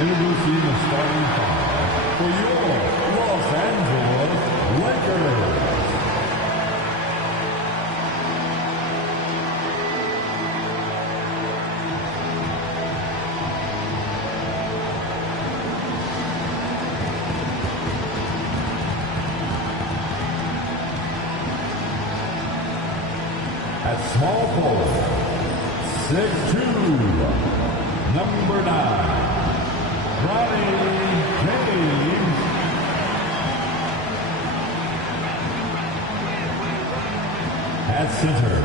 Introducing the starting five for your Los Angeles Lakers. At small forward, 6'2", number 9. James. At center,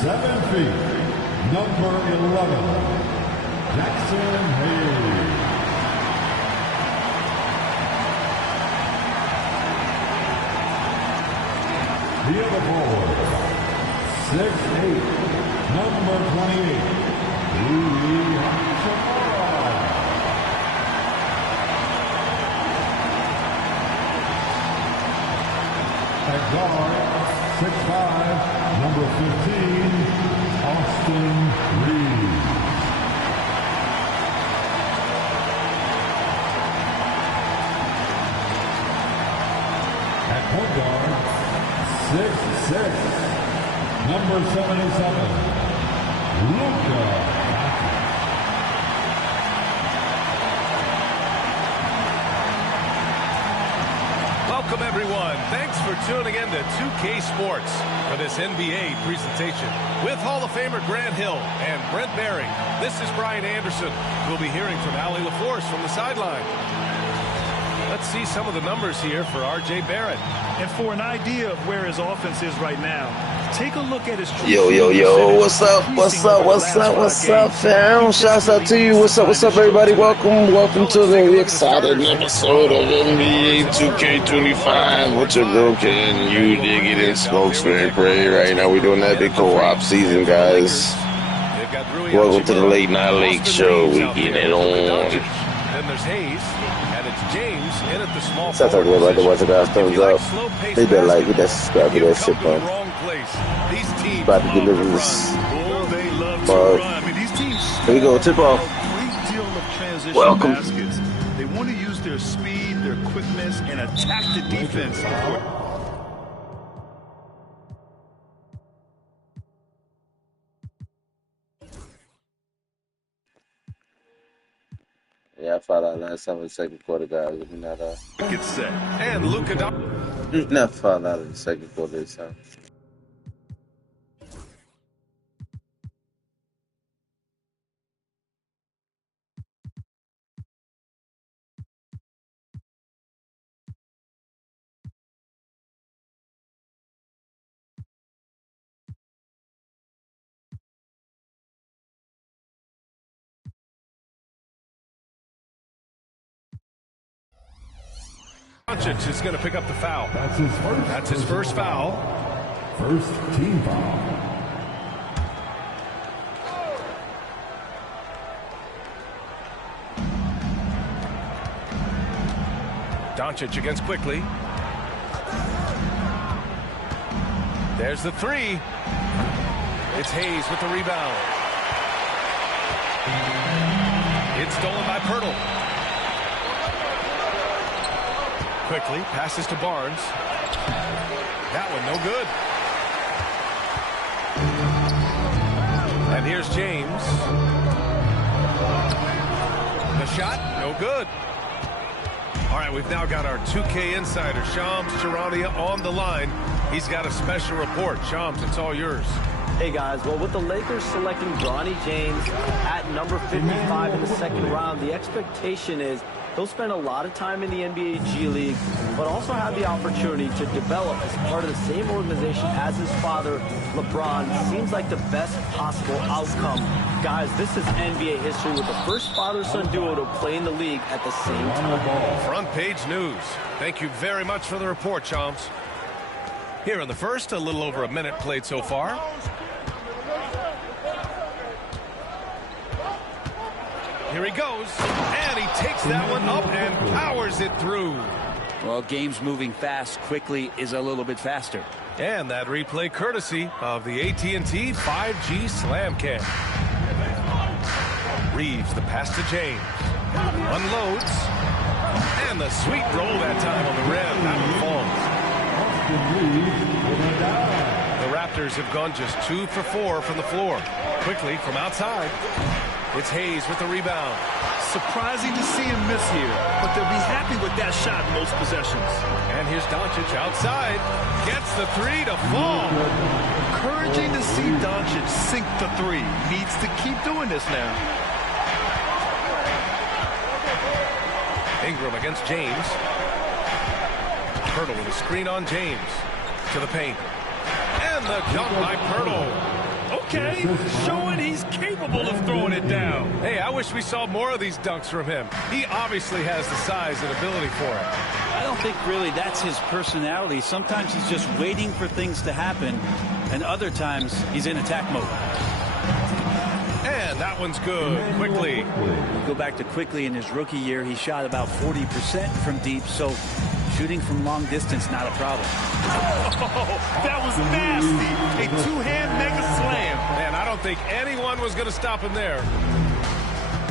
7 feet, number 11, Jackson Hayes. The other forward, 6'8", number 28, Louis Hachimura. At guard, 6'5", number 15, Austin Reeves. At point guard, 6'6", number 77, Luka. Welcome, everyone. Thanks for tuning in to 2K Sports for this NBA presentation with Hall of Famer Grant Hill and Brent Barry. This is Brian Anderson. We'll be hearing from Allie LaForce from the sideline. Let's see some of the numbers here for R.J. Barrett. And for an idea of where his offense is right now, take a look at his Yo, what's up, fam? Shouts out to you. What's up, everybody? Welcome to the exciting episode of NBA 2K25. What's your girl, can you dig it in smoke, spray, pray? Right now, we're doing that big co-op season, guys. Welcome to the Late Night Lake Show. We getting it on. Then there's Hayes, and it's James in at the small Shout out to everybody that watching, guys. Thumbs up. Hit that like, hit that subscribe, hit that shit button. About to deliver this. Here we go, tip off. Welcome. They want to use their speed, their quickness, and attack the defense. Yeah, I found out last time in the second quarter, guys. We're not Get set. And Luka. not found out in the second quarter this time. Doncic is going to pick up the foul. That's his first foul. First team foul. Doncic against quickly. There's the three. It's Hayes with the rebound. It's stolen by Pirtle. Quickly passes to Barnes. That one no good. And here's James. The shot no good. All right, we've now got our 2K insider Shams Charania on the line. He's got a special report. Shams, it's all yours. Hey guys, well, with the Lakers selecting Bronny James at number 55 in the second round, the expectation is he'll spend a lot of time in the NBA G League, but also have the opportunity to develop as part of the same organization as his father, LeBron. Seems like the best possible outcome. Guys, this is NBA history with the first father-son duo to play in the league at the same time. Front page news. Thank you very much for the report, Shams. Here in the first, a little over a minute played so far. Here he goes, and he takes that one up and powers it through. Well, games moving fast quickly is a little bit faster. And that replay courtesy of the AT&T 5G Slam Cam. Reeves the pass to James. Unloads. And the sweet roll that time on the rim. That one falls. The Raptors have gone just 2 for 4 from the floor. Quickly from outside. It's Hayes with the rebound. Surprising to see him miss here, but they'll be happy with that shot most possessions. And here's Doncic outside. Gets the 3 to fall. Encouraging to see Doncic sink the 3. Needs to keep doing this now. Ingram against James. Pirtle with a screen on James. To the paint. And the dunk by Pirtle. Okay, showing he's capable of throwing it down. Hey, I wish we saw more of these dunks from him. He obviously has the size and ability for it. I don't think really that's his personality. Sometimes he's just waiting for things to happen, and other times he's in attack mode. And that one's good. Quickly. Go back to Quickly in his rookie year. He shot about 40% from deep, so shooting from long distance, not a problem. Oh, that was nasty. A two-hand mega slam. Man, I don't think anyone was going to stop him there.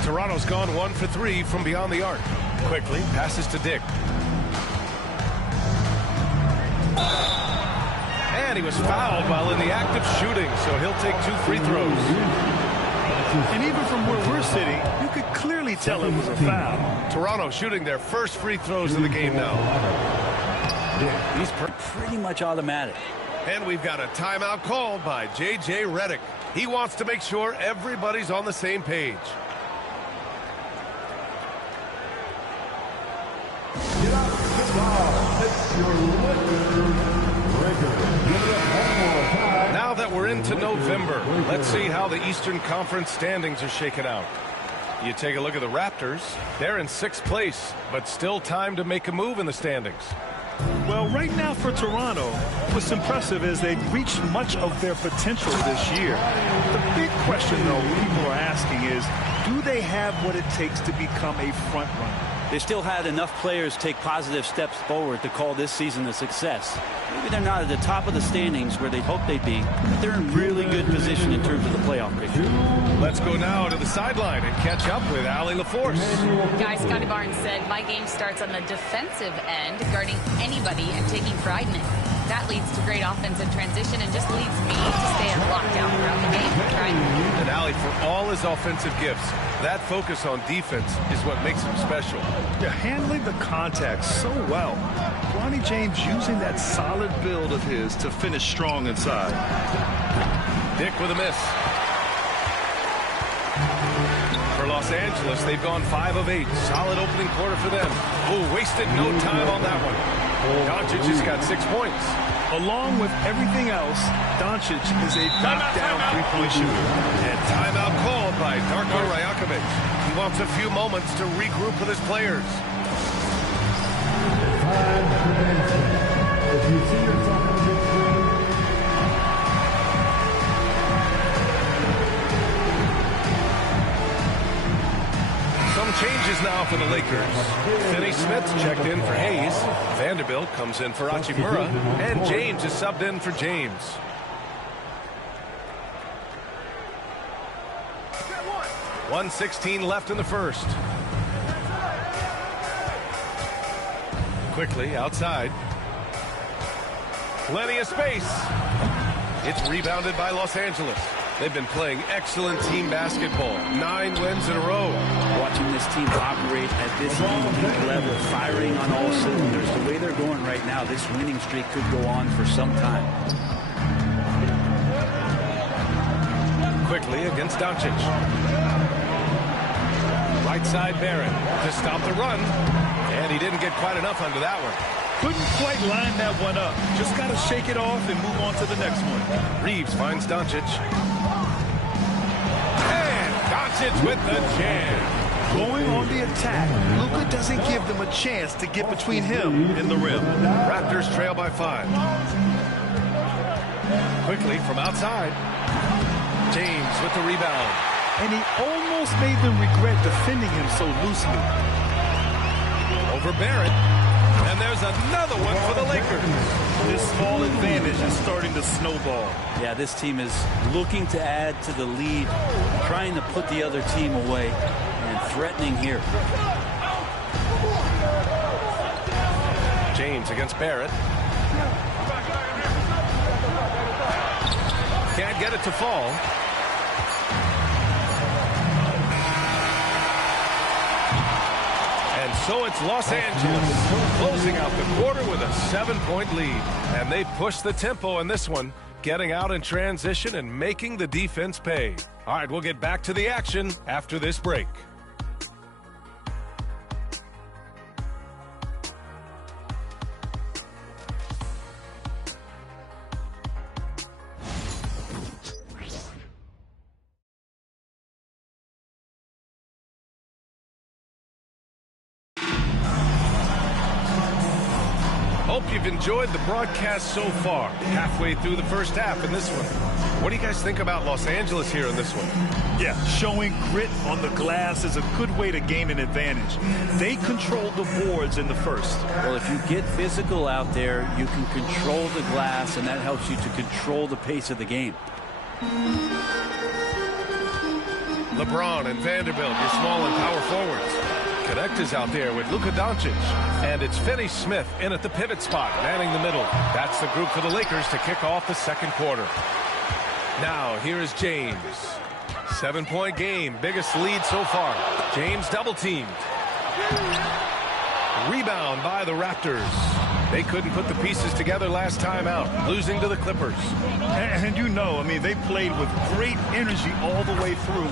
Toronto's gone 1 for 3 from beyond the arc. Quickly passes to Dick. And he was fouled while in the act of shooting, so he'll take 2 free throws. And even from where we're sitting, you could clearly tell it was a foul. Toronto shooting their first free throws of the game now. He's pretty much automatic. And we've got a timeout called by J.J. Redick. He wants to make sure everybody's on the same page. Get out, get off. It's your record. Give it up one more time. Now that we're into November, let's see how the Eastern Conference standings are shaken out. You take a look at the Raptors. They're in 6th place, but still time to make a move in the standings. Well, right now for Toronto, what's impressive is they've reached much of their potential this year. The big question, though, people are asking is, do they have what it takes to become a front runner? They still had enough players take positive steps forward to call this season a success. Maybe they're not at the top of the standings where they hoped they'd be, but they're in really good position in terms of the playoff picture. Let's go now to the sideline and catch up with Allie LaForce. Guys, Scotty Barnes said, my game starts on the defensive end, guarding anybody and taking pride in it. That leads to great offensive transition and just leads me to stay on lockdown throughout the game. Right? And Allie, for all his offensive gifts, that focus on defense is what makes him special. They're handling the contact so well. Bronny James using that solid build of his to finish strong inside. Dick with a miss. For Los Angeles, they've gone 5 of 8. Solid opening quarter for them. Oh, wasted no time on that one. Doncic has got 6 points. Along with everything else, Doncic is a knockdown three-point shooter. And timeout called by Darko Rajakovic. He wants a few moments to regroup with his players. Time commencing. If you see yourself on the big screen, Some changes now for the Lakers. Finney Smith checked in for Hayes. Vanderbilt comes in for Hachimura. And James is subbed in for James. .116 left in the first. Quickly outside. Plenty of space. It's rebounded by Los Angeles. They've been playing excellent team basketball. 9 wins in a row. Watching this team operate at this elite level, firing on all cylinders, the way they're going right now, this winning streak could go on for some time. Quickly against Doncic. Right side Barrett to stop the run. And he didn't get quite enough under that one. Couldn't quite line that one up. Just got to shake it off and move on to the next one. Reeves finds Doncic. And Doncic with the jam. Going on the attack, Luka doesn't give them a chance to get between him and the rim. Raptors trail by 5. Quickly from outside. James with the rebound. And he almost made them regret defending him so loosely. Over Barrett. And there's another one for the Lakers. This small advantage is starting to snowball. Yeah, this team is looking to add to the lead, trying to put the other team away. And threatening here. James against Barrett. Can't get it to fall. And so it's Los Angeles closing out the quarter with a 7-point lead. And they push the tempo in this one, getting out in transition and making the defense pay. All right, we'll get back to the action after this break. Hope you've enjoyed the broadcast so far. Halfway through the first half in this one. What do you guys think about Los Angeles here in this one? Yeah, showing grit on the glass is a good way to gain an advantage. They controlled the boards in the first. Well, if you get physical out there, you can control the glass, and that helps you to control the pace of the game. LeBron and Vanderbilt, your small and power forwards. Connect is out there with Luka Doncic. And it's Finney-Smith in at the pivot spot, manning the middle. That's the group for the Lakers to kick off the second quarter. Now, here is James. 7-point game, biggest lead so far. James double-teamed. Rebound by the Raptors. They couldn't put the pieces together last time out, losing to the Clippers. And you know, I mean, they played with great energy all the way through.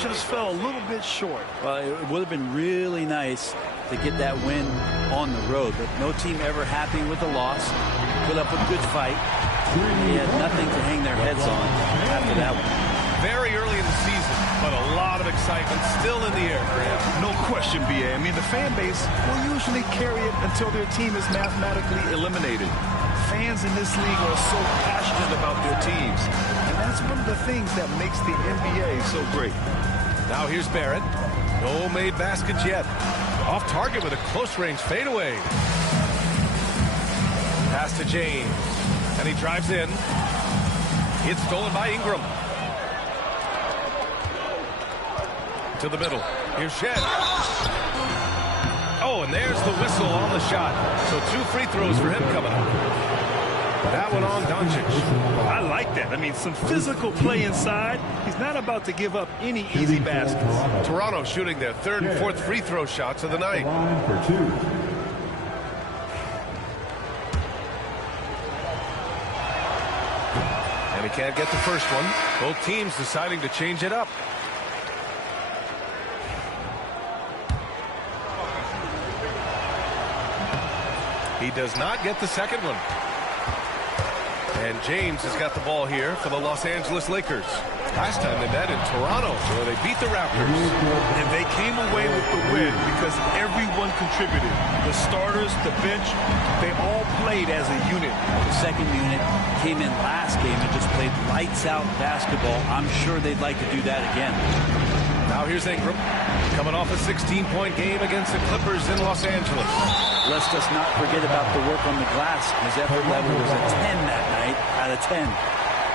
Just fell a little bit short. Well, it would have been really nice to get that win on the road, but no team ever happy with the loss. Put up a good fight. They had nothing to hang their heads on after that one. Very early in the season, but a lot of excitement still in the air, Graham. No question, B.A. I mean, the fan base will usually carry it until their team is mathematically eliminated. Fans in this league are so passionate about their teams, and that's one of the things that makes the NBA so great. Now here's Barrett. No made baskets yet. Off target with a close-range fadeaway. Pass to James. And he drives in. It's stolen by Ingram. To the middle. Here's Shed. Oh, and there's the whistle on the shot. So 2 free throws for him coming up. That one on Doncic. I like that. I mean, some physical play inside. He's not about to give up any easy baskets. Toronto shooting their 3rd and 4th free throw shots of the night. Line for 2. And he can't get the first one. Both teams deciding to change it up. He does not get the second one. And James has got the ball here for the Los Angeles Lakers. Last time they met in Toronto, where they beat the Raptors. And they came away with the win because everyone contributed. The starters, the bench, they all played as a unit. The second unit came in last game and just played lights-out basketball. I'm sure they'd like to do that again. Now here's Ingram, coming off a 16-point game against the Clippers in Los Angeles. Let's just not forget about the work on the glass. His effort level was a 10 that night out of 10.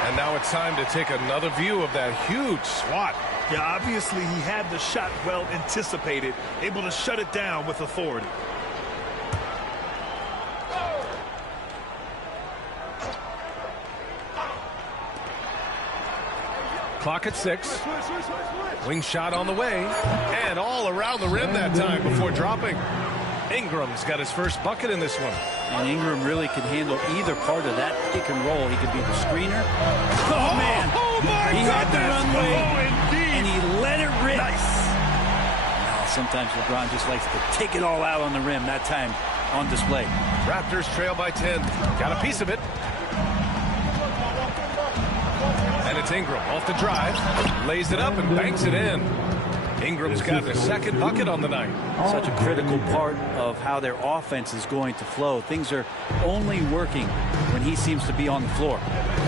And now it's time to take another view of that huge swat. Yeah, obviously he had the shot well anticipated, able to shut it down with authority. Clock at 6. Wing shot on the way. And all around the rim that time before dropping. Ingram's got his first bucket in this one. And Ingram really could handle either part of that pick and roll. He could be the screener. Oh, man. Oh, my He had the goodness. runway, Oh, indeed. and he let it rip. Nice. Sometimes LeBron just likes to take it all out on the rim. That time on display. Raptors trail by 10. Got a piece of it. And it's Ingram off the drive. Lays it up and banks it in. Ingram's got the second bucket on the night. Such a critical part of how their offense is going to flow. Things are only working when he seems to be on the floor.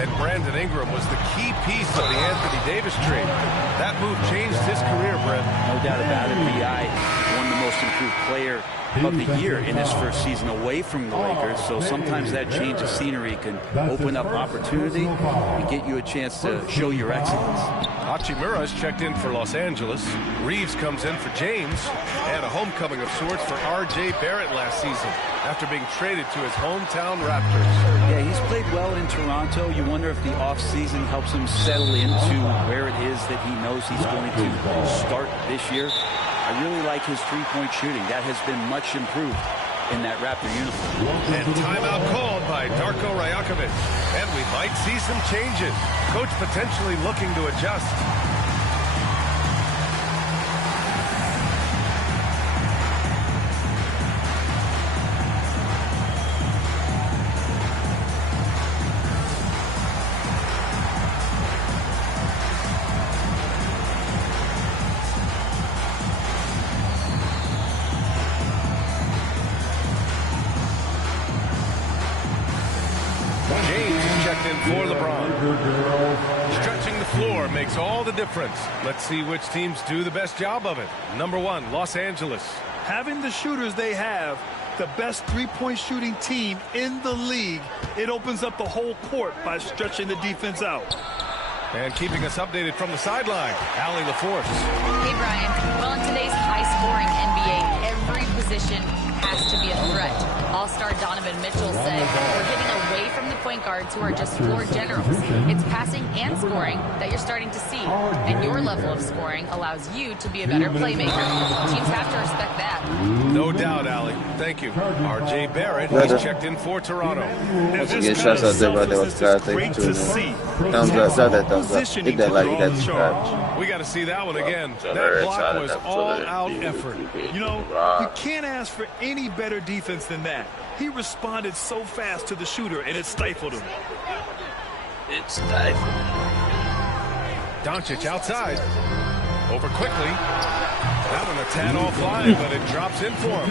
And Brandon Ingram was the key piece of the Anthony Davis trade. That move changed his career, Brent. No doubt about it. B.I., one of the most most improved player of the year in his first season away from the Lakers. So sometimes that change of scenery can open up opportunity and get you a chance to show your excellence. Hachimura is checked in for Los Angeles. Reeves comes in for James. And a homecoming of sorts for R.J. Barrett last season after being traded to his hometown Raptors. Yeah, he's played well in Toronto. You wonder if the offseason helps him settle into where it is that he knows he's going to start this year. I really like his three-point shooting. That has been much improved in that Raptor uniform. And timeout called by Darko Rajakovic. And we might see some changes. Coach potentially looking to adjust. For LeBron. Stretching the floor makes all the difference. Let's see which teams do the best job of it. Number 1, Los Angeles. Having the shooters they have, the best three-point shooting team in the league, it opens up the whole court by stretching the defense out. And keeping us updated from the sideline, Allie LaForce. Hey, Brian. Well, in today's high-scoring NBA, every position has to be a threat. All-star Donovan Mitchell said, we're getting away from the point guards who are just floor generals. It's passing and scoring that you're starting to see. And your level of scoring allows you to be a better playmaker. Teams have to respect that. No doubt, Allie. Thank you. R.J. Barrett is checked in for Toronto. This kind of selflessness is great to see. Position he put on the charge. We got to see that one again. That block was all-out effort. You know, you can't ask for any better defense than that. He responded so fast to the shooter, and it stifled him. It's stifled. Doncic outside. Over quickly. That one a tad offline, but it drops in for him.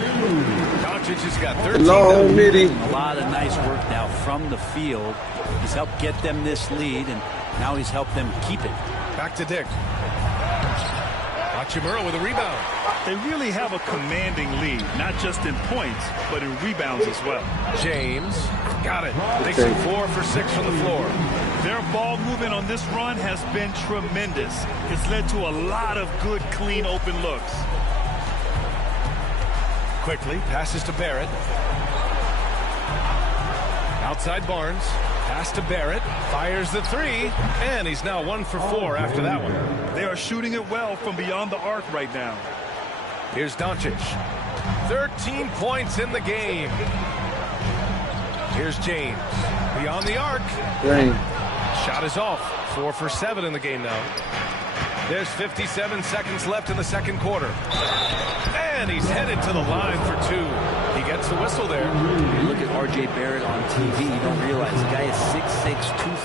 Doncic has got 13. Long midi. A lot of nice work now from the field. He's helped get them this lead, and now he's helped them keep it. Back to Dick. Hachimura with a rebound. They really have a commanding lead, not just in points, but in rebounds as well. James got it. Makes it 4 for 6 from the floor. Their ball movement on this run has been tremendous. It's led to a lot of good, clean, open looks. Quickly passes to Barrett. Outside Barnes. Pass to Barrett. Fires the 3. And he's now 1 for 4 after that one. They are shooting it well from beyond the arc right now. Here's Doncic. 13 points in the game. Here's James. Beyond the arc. Dang. Shot is off. 4 for 7 in the game now. There's 57 seconds left in the second quarter. And he's headed to the line for 2. He gets the whistle there. You look at R.J. Barrett on TV, you don't realize the guy is 6'6",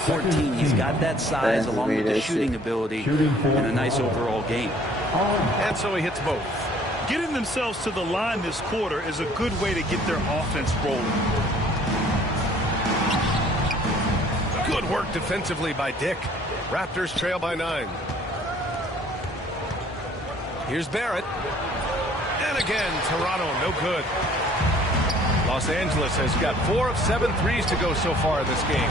214. He's got that size along with the shooting ability and a nice overall game. And so he hits both. Getting themselves to the line this quarter is a good way to get their offense rolling. Good work defensively by Dick. Raptors trail by 9. Here's Barrett. And again, Toronto, no good. Los Angeles has got 4 of 7 threes to go so far in this game.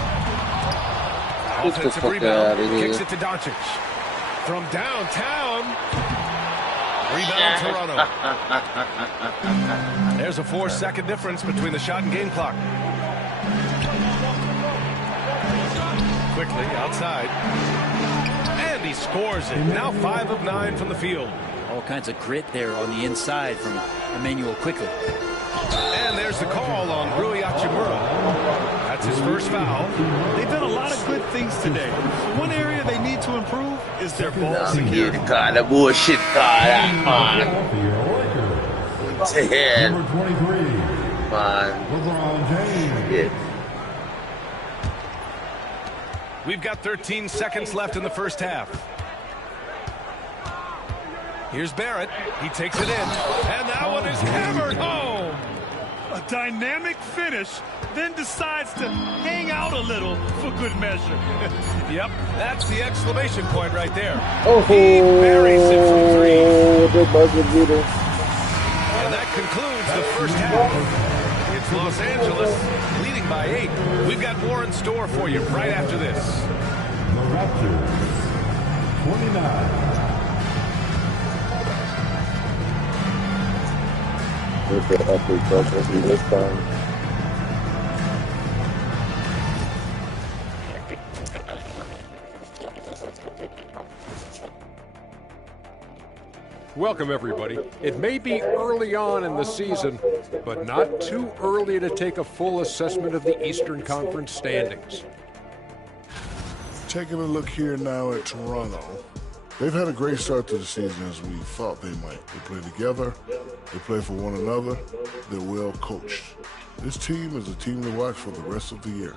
Offensive rebound. Kicks it to Doncic. From downtown. Rebound, Toronto. There's a 4-second difference between the shot and game clock. Quickly outside. And he scores it. Now 5 of 9 from the field. All kinds of grit there on the inside from Emmanuel Quickly. And there's the call on Rui Hachimura. That's his first foul. They've done a lot of good things today. One area they need to improve is their ball security. That bullshit card. Number 23. Man. LeBron James. Yeah. We've got 13 seconds left in the first half. Here's Barrett. He takes it in. And that one is hammered home. A dynamic finish, then decides to hang out a little for good measure. Yep, that's the exclamation point right there. Oh, he buries it from 3. the buzzer beater. And concludes the first half. It's Los Angeles leading by 8. We've got more in store for you right after this. The Raptors, 29. With the upward pressure this time. Welcome, everybody. It may be early on in the season, but not too early to take a full assessment of the Eastern Conference standings. Taking a look here now at Toronto. They've had a great start to the season as we thought they might. They play together, they play for one another, they're well coached. This team is a team to watch for the rest of the year.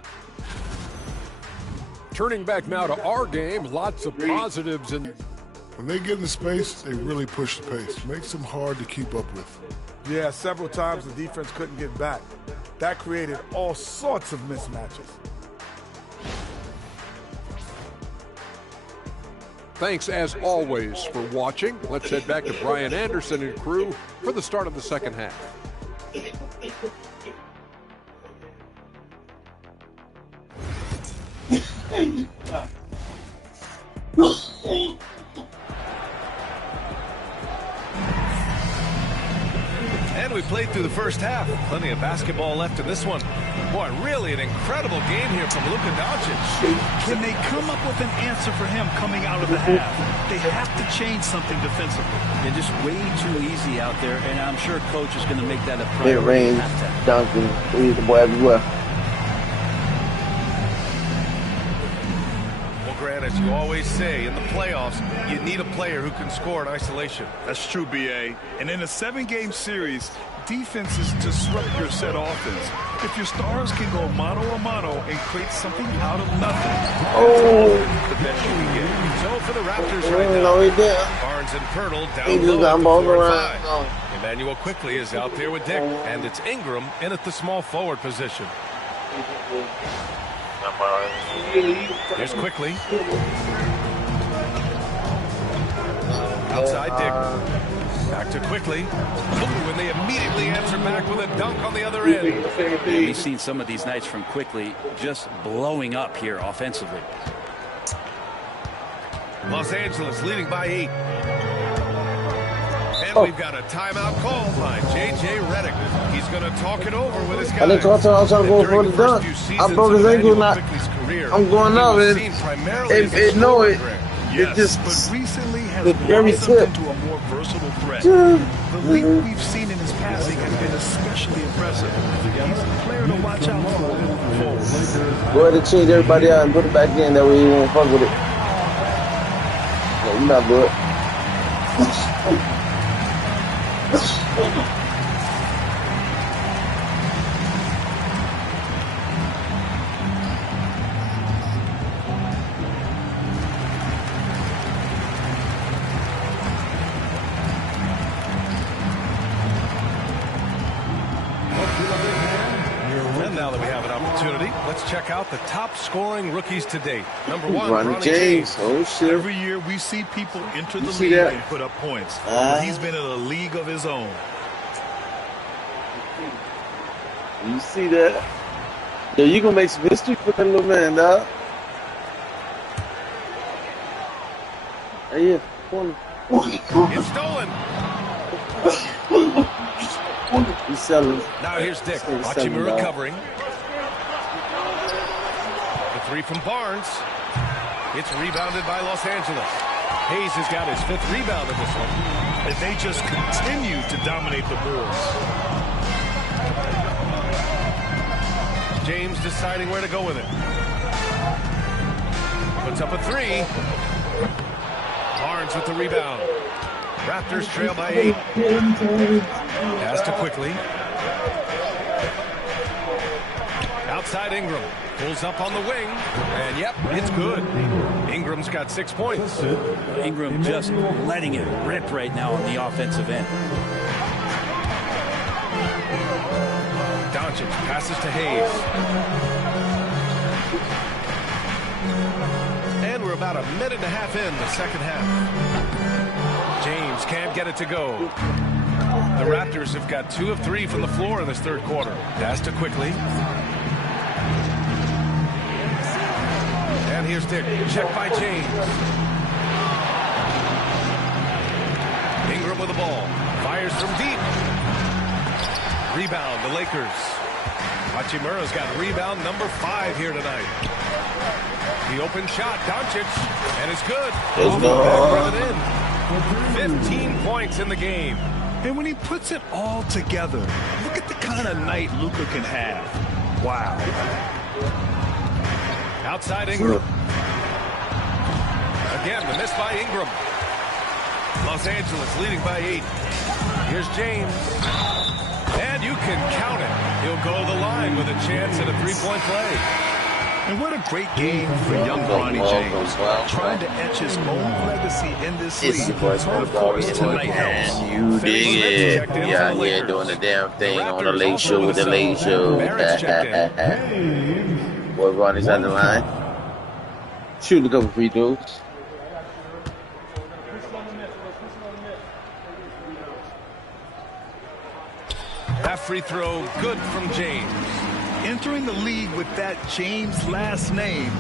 Turning back now to our game, lots of positives in. When they get in space, they really push the pace. Makes them hard to keep up with. Yeah, several times the defense couldn't get back. That created all sorts of mismatches. Thanks, as always, for watching. Let's head back to Brian Anderson and crew for the start of the second half. And we played through the first half. Plenty of basketball left in this one. Boy, really an incredible game here from Luka Doncic. Can they come up with an answer for him coming out of the half? They have to change something defensively. They're just way too easy out there, and I'm sure coach is going to make that a Mid priority. range, dunking, lead the boy everywhere. Well, Grant, as you always say, in the playoffs, you need a player who can score in isolation. That's true, B.A. And in a 7-game series, defenses disrupt your set offense. If your stars can go mano-a-mano and create something out of nothing, the best you can get. So for the Raptors right No, now, he did. Barnes and Pirtle He down just low got at the balled 4 and around. 5. Emmanuel quickly is out there with Dick, and it's Ingram in at the small forward position. Here's quickly. Outside Dick. Back to quickly. Ooh, and they immediately answer back with a dunk on the other end. We've seen some of these nights from quickly just blowing up here offensively. Los Angeles leading by 8. And we've got a timeout called by J.J. Redick. He's going to talk it over with his guys. I didn't talk to him. I was trying to go for the dunk. I broke his ankle. I'm going up. It just But recently has the very blossomed tip. into a more versatile threat. Yeah. The leap we've seen in his passing has been especially impressive. He's a player to watch out for moving forward. Go ahead and change everybody out and put it back in. That way you won't fuck with it. No, you're not good. And now that we have an opportunity, let's check out the top scoring rookies to date. Number 1, Ronnie James. Oh, shit. Every year we see people enter the see league that? and put up points. He's been in a league of his own. You see that? Yo, you gonna make some history for that little man, dog. Hey, yeah. Corner. It's stolen. He's selling. Now here's Dick. He's Watch him selling, dog. recovering. The 3 from Barnes. It's rebounded by Los Angeles. Hayes has got his 5th rebound in this one. And they just continue to dominate the boards. James deciding where to go with it. Puts up a 3. Barnes with the rebound. Raptors trail by 8. Pass to quickly. Outside Ingram. Pulls up on the wing. And yep, it's good. Ingram's got 6 points. Ingram just letting it rip right now on the offensive end. Doncic passes to Hayes. And we're about a minute and a half in the second half. James can't get it to go. The Raptors have got 2 of 3 from the floor in this third quarter. Pass to quickly. And here's Dick. Check by James. Ingram with the ball. Fires from deep. Rebound, the Lakers. Hachimura's got rebound number 5 here tonight. The open shot, Doncic, and it's good. Back it in. 15 points in the game. And when he puts it all together, look at the kind of night Luka can have. Wow. Outside Ingram. Again, the miss by Ingram. Los Angeles leading by 8. Here's James. And you can count it. He'll go to the line with a chance at a 3-point play. And what a great game for young Bronny James. Trying to etch his own legacy in this league. Of course, tonight helps. You dig it. Yeah, here doing the damn thing on the late show with the late show. Boy, Bronny's on the line. Shooting a couple free throws. That free throw, good from James. Entering the league with that James last name,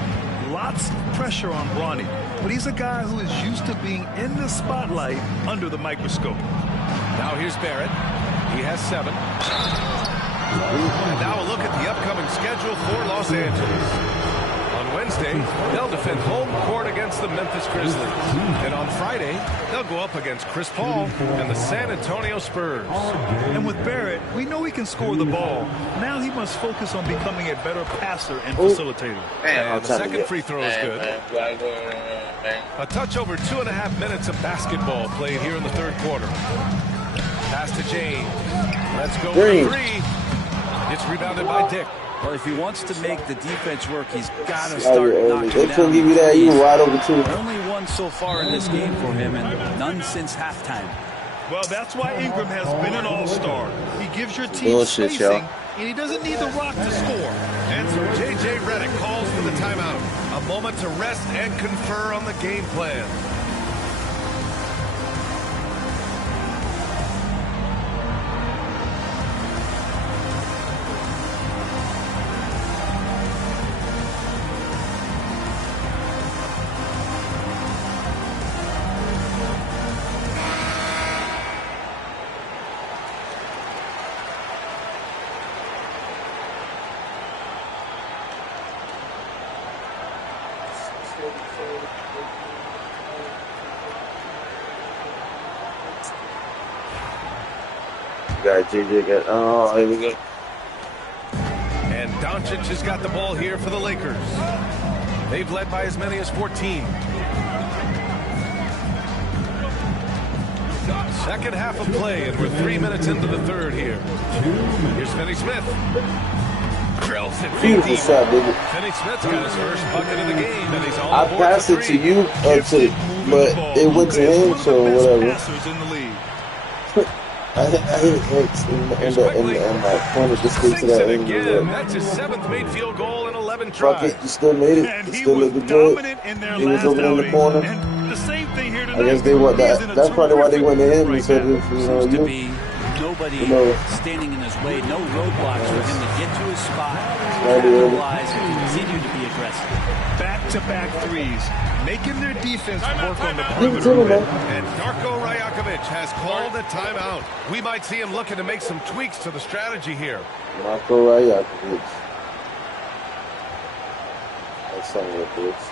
lots of pressure on Bronny. But he's a guy who is used to being in the spotlight under the microscope. Now here's Barrett. He has 7. And now a look at the upcoming schedule for Los Angeles. On Wednesday, they'll defend home court against the Memphis Grizzlies. And on Friday, they'll go up against Chris Paul and the San Antonio Spurs. And with Barrett, we know he can score the ball. Now he must focus on becoming a better passer and facilitator. And the second free throw is good. A touch over 2.5 minutes of basketball played here in the third quarter. Pass to James. Let's go for 3. It's rebounded by Dick. Well, if he wants to make the defense work, he's got to start knocking They down. couldn't give you that. You were wide open too. Only one so far in this game for him, and none since halftime. Well, that's why Ingram has been an all-star. He gives your team spacing, and he doesn't need the rock to score. And so J.J. Redick calls for the timeout. A moment to rest and confer on the game plan. Got JJ got here we go. And Doncic has got the ball here for the Lakers. They've led by as many as 14. Second half of play, and we're 3 minutes into the third here. Here's Finney Smith. Drills it. Beautiful shot, baby. Finney Smith's got his first bucket of the game, and he's on I the board passed for it to 3. you, but it went to him, so whatever. I hit X in my corner just to that end. That's his 7th made field goal in 11 Fuck tries. it, you still made it. And It he still was looked good. dominant in their He was last over in the outing. corner. And the same thing here tonight. I guess they want that. He's in a That's probably why they went to him terrific instead of mood right Seems to you. be nobody standing in his way, no roadblocks for him to get to his spot, capitalize, and continue to be aggressive. Back-to-back threes, making their defense work on the perimeter. And Darko Rajakovic has called a timeout. We might see him looking to make some tweaks to the strategy here. Marco Rajakovic. That's something like this.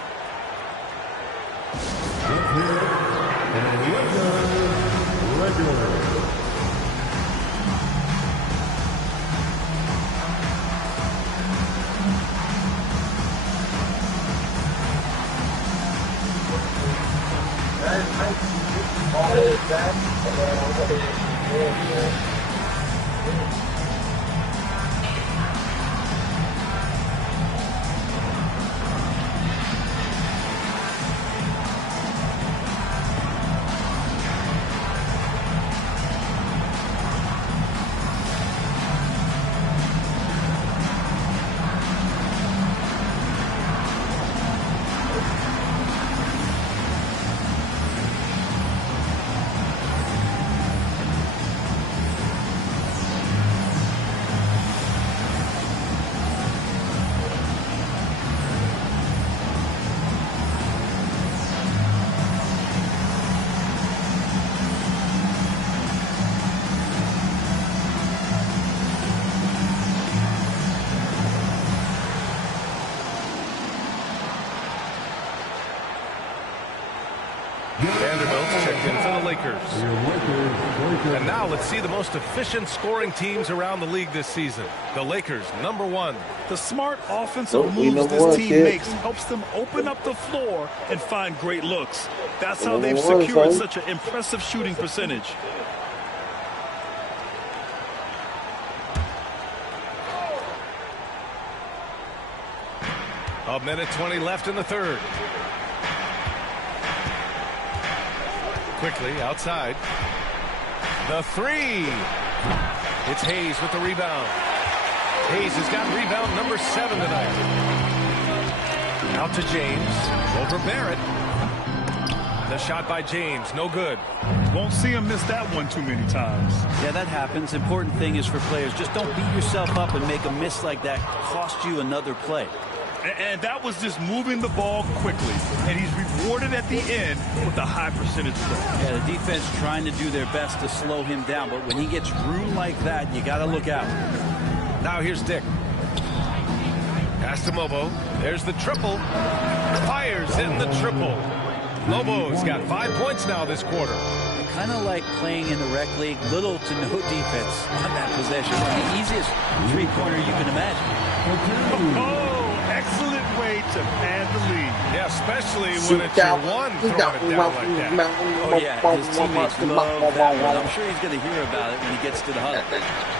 Vanderbilt's checked in for the Lakers. And now let's see the most efficient scoring teams around the league this season. The Lakers, #1. The smart offensive moves this team makes helps them open up the floor and find great looks. That's how they've secured such an impressive shooting percentage. A minute 20 left in the third. Quickly outside. The three. It's Hayes with the rebound. Hayes has got rebound #7 tonight. Out to James. Over Barrett. The shot by James. No good. Won't see him miss that one too many times. Yeah, that happens. Important thing is for players, just don't beat yourself up and make a miss like that cost you another play. And that was just moving the ball quickly. And he's rewarded at the end with a high percentage play. Yeah, the defense trying to do their best to slow him down. But when he gets room like that, you got to look out. Now here's Dick. Pass to Mobo. There's the triple. Fires in the triple. Lobo's got 5 points now this quarter. Kind of like playing in the rec league, little to no defense on that possession. The easiest three-pointer you can imagine. Oh, excellent way to pad the lead. Yeah, especially when it's your one throwing it down like that. Oh, yeah, his teammates love that one. I'm sure he's going to hear about it when he gets to the huddle.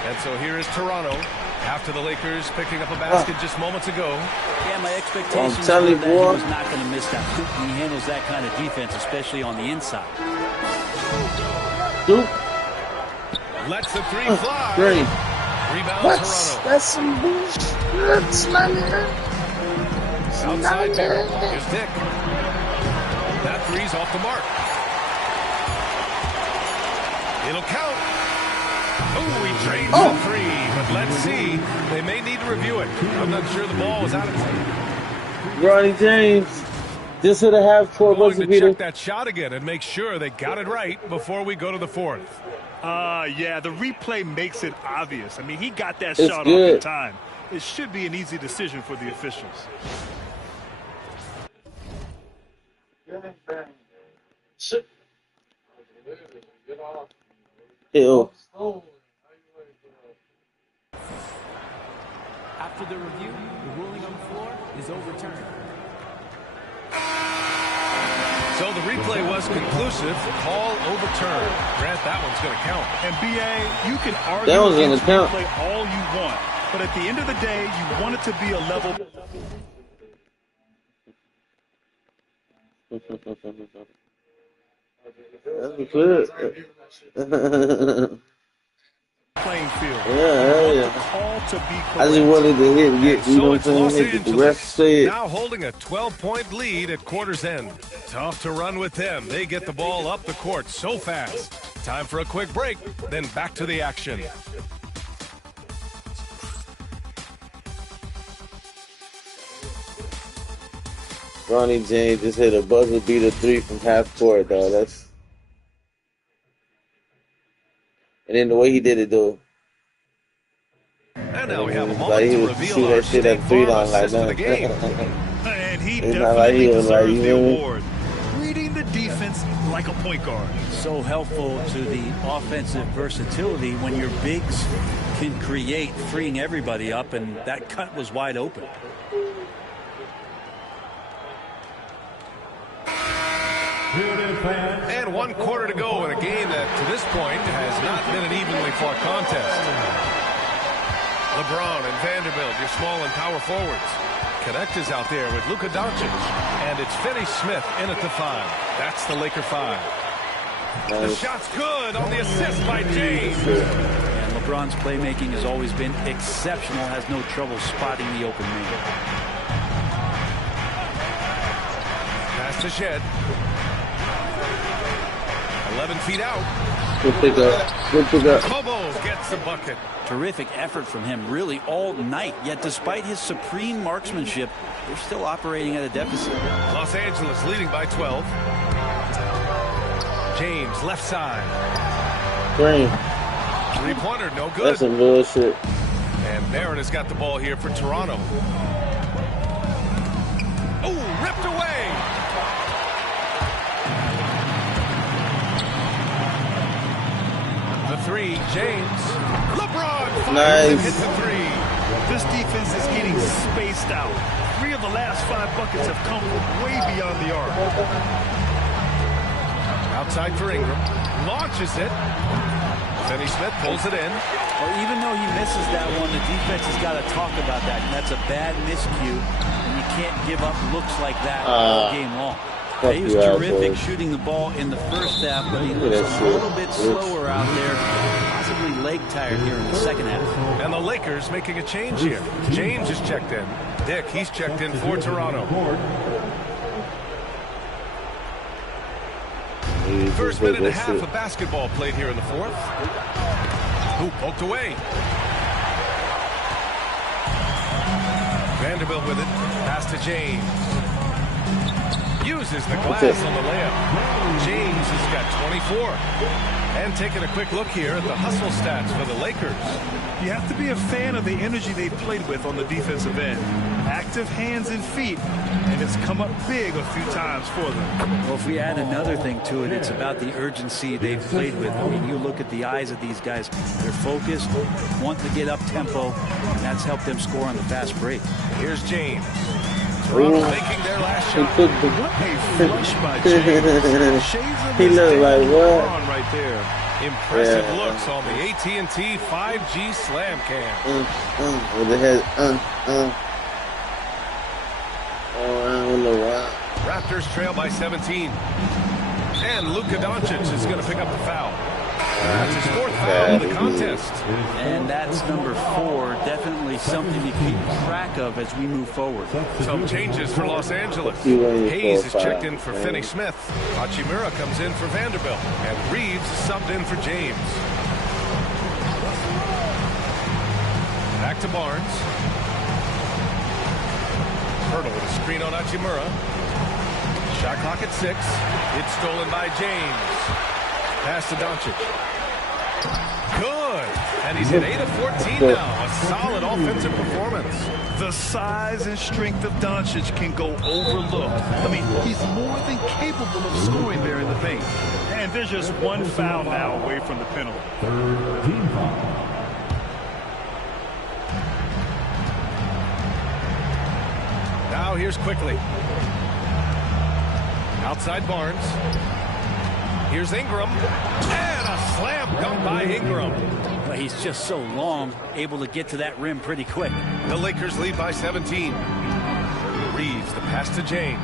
And so here is Toronto. After the Lakers picking up a basket just moments ago. Yeah, my expectations were that he was not going to miss that. He handles that kind of defense, especially on the inside. Lets the three fly. Great. Rebound What's Toronto. that's some bullshit. That's not it. Outside Barrett. Here's Dick. That three's off the mark. It'll count. Oh, he trades the three. But let's see. They may need to review it. I'm not sure the ball was out of time. Ronnie James just hit a half-court buzzer beater. Check that shot again and make sure they got it right before we go to the fourth. Yeah, the replay makes it obvious. I mean, he got that shot off in time. It should be an easy decision for the officials. Ew. After the review, the ruling on the floor is overturned. So the replay was conclusive. Call overturned. Grant, that one's going to count. And BA, you can argue against replay all you want, but at the end of the day, you want it to be a level. That's good. Playing field. Yeah. Call to be correct. I just wanted to hit, you know what I'm saying? The ref say it. Now holding a 12-point lead at quarter's end. Tough to run with them. They get the ball up the court so fast. Time for a quick break, then back to the action. Ronnie James just hit a buzzer beater three from half court, though. That's. And then the way he did it, though. And now we have a moment like he to was reveal shoot our that shit at State 3 Farm line like assist of the game. And he it's not like definitely he was like, deserves you the know what I mean? award. Reading the defense like a point guard. So helpful to the offensive versatility when your bigs can create, freeing everybody up, and that cut was wide open. And 1 quarter to go in a game that, to this point, has not been an evenly fought contest. LeBron and Vanderbilt, your small and power forwards. Connect is out there with Luka Doncic. And it's Finney Smith in at the 5. That's the Laker 5. The shot's good on the assist by James. And LeBron's playmaking has always been exceptional, has no trouble spotting the open man. Pass to Shed. 11 feet out. Good pick up. Good pick up. Bobo gets the bucket. Terrific effort from him really all night. Yet despite his supreme marksmanship, they're still operating at a deficit. Los Angeles leading by 12. James, left side. Green. Three-pointer, no good. That's some bullshit. And Barrett has got the ball here for Toronto. Oh, ripped away. three. James. LeBron fires Nice. and hits the three. This defense is getting spaced out. 3 of the last 5 buckets have come from way beyond the arc. Outside for Ingram. Launches it. Finney Smith pulls it in. Well, even though he misses that one, the defense has got to talk about that. And that's a bad miscue. And you can't give up looks like that all game long. He was terrific shooting the ball in the first half, but he looks a little bit slower out there, possibly leg tired here in the second half. And the Lakers making a change here. James is checked in. Dick, he's checked in for Toronto. First minute and a half of basketball played here in the fourth. Ooh, poked away. Vanderbilt with it. Pass to James. Uses the glass on the layup. James has got 24. And taking a quick look here at the hustle stats for the Lakers. You have to be a fan of the energy they played with on the defensive end. Active hands and feet, and it's come up big a few times for them. Well, if we add another thing to it, it's about the urgency they've played with. I mean, you look at the eyes of these guys. They're focused, wanting to get up tempo, and that's helped them score on the fast break. Here's James. Toronto making their last shot. What a flush by James. He looked like what? Right there. Impressive looks on the AT&T 5G Slam Cam. With the head, Oh, I don't know why. Raptors trail by 17. And Luka Doncic is going to pick up the foul. That's his 4th foul of the contest. And that's number 4. Definitely something to keep track of as we move forward. Some changes for Los Angeles. Hayes is checked in for Finney Smith. Hachimura comes in for Vanderbilt. And Reeves is subbed in for James. Back to Barnes. Hurdle with a screen on Hachimura. Shot clock at 6. It's stolen by James. Pass to Doncic. Good. And he's at 8 of 14 now. A solid offensive performance. The size and strength of Doncic can go overlooked. I mean, he's more than capable of scoring there in the paint. And there's just one foul now away from the penalty. 13 foul. Now here's Quickly. Outside Barnes. Here's Ingram. And a slam dunk by Ingram. But he's just so long, able to get to that rim pretty quick. The Lakers lead by 17. Reeves, the pass to James.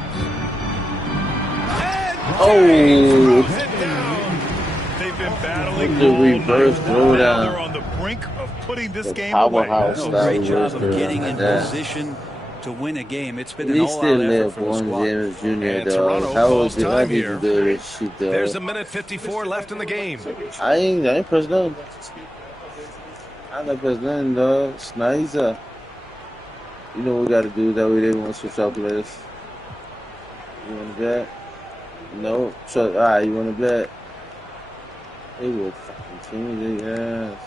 And James throws it down. They've been battling The reverse throwdown. They're on the brink of putting this game powerhouse away. Great job of getting in position to win a game. It's been an He all-out still effort live from the one squad. James Jr. And though. Toronto How calls did time you here. do this shit though? There's a minute 54 left in the game. I ain't pressed nothing. I ain't pressed nothing, dog. It's nice. You know what we gotta do, that way they won't switch out players. You want to bet? No. So, alright, you want to bet? They will fucking change their ass.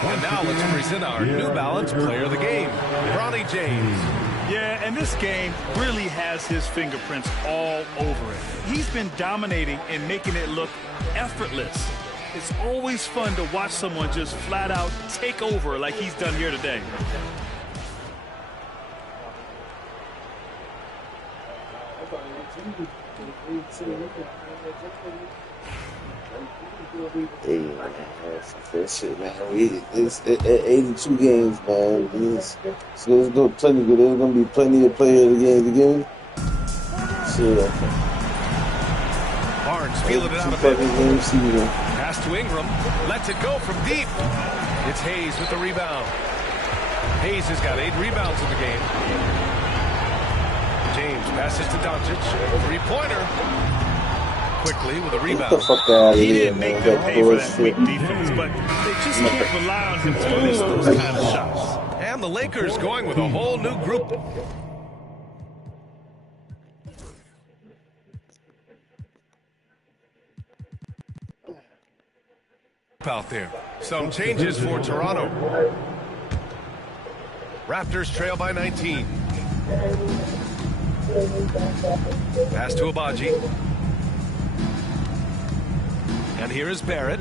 And now let's present our New Balance Player of the Game, Bronny James. Yeah, and this game really has his fingerprints all over it. He's been dominating and making it look effortless. It's always fun to watch someone just flat out take over like he's done here today. Hey, man, that shit, man. It's 82 games, man. There's no plenty good. There's gonna be plenty of players of the game again. Shit. Barnes feeling it out a bit. Pass to Ingram. Lets it go from deep. It's Hayes with the rebound. Hayes has got 8 rebounds in the game. James passes to Doncic. 3-pointer. Quickly with a rebound. Get the fuck out of He here, didn't make man. them That pay for that bullshit. quick defense, but they just can't rely on him to miss those kind of shots. And the Lakers going with a whole new group. Out there. Some changes for Toronto. Raptors trail by 19. Pass to Abaji. And here is Barrett.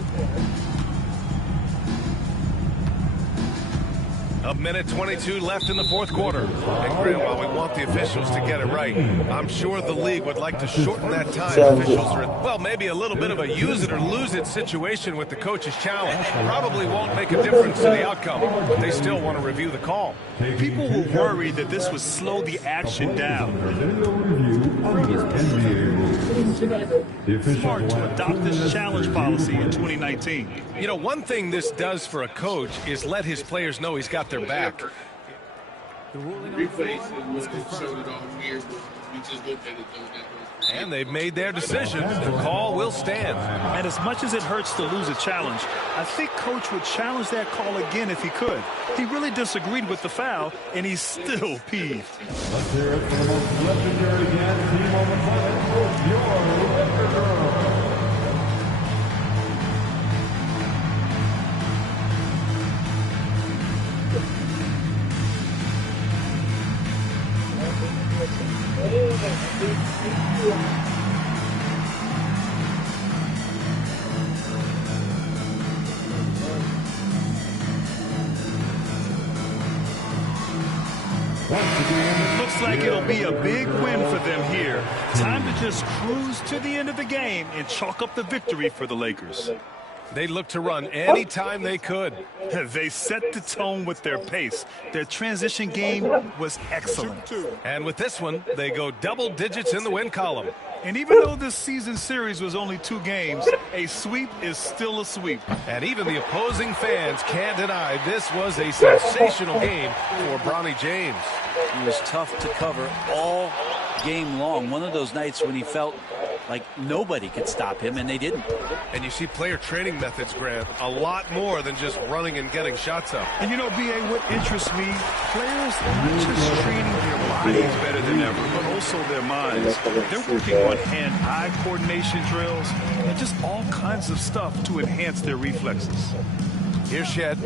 A minute 22 left in the fourth quarter. And Graham, while we want the officials to get it right, I'm sure the league would like to shorten that time. Officials are, well, maybe a little bit of a use it or lose it situation with the coach's challenge. Probably won't make a difference to the outcome, but they still want to review the call. People were worried that this would slow the action down. Smart to adopt this challenge policy in 2019. You know, one thing this does for a coach is let his players know he's got their back. The ruling on the floor is confirmed. And they've made their decision. The call will stand. And as much as it hurts to lose a challenge, I think Coach would challenge that call again if he could. He really disagreed with the foul, and he's still peeved. Let's hear it for the most legendary team on the planet, your Laker girl. Looks like it'll be a big win for them here. Time to just cruise to the end of the game and chalk up the victory for the Lakers. They looked to run anytime they could. They set the tone with their pace. Their transition game was excellent. And with this one, they go double digits in the win column. And even though this season series was only 2 games, a sweep is still a sweep. And even the opposing fans can't deny this was a sensational game for Bronny James. He was tough to cover all game long. One of those nights when he felt like nobody could stop him, and they didn't. And you see player training methods, Grant, a lot more than just running and getting shots up. And you know, B.A., what interests me, players not just training their bodies better than ever, but also their minds. They're working on hand-eye coordination drills and just all kinds of stuff to enhance their reflexes. Here's Shed.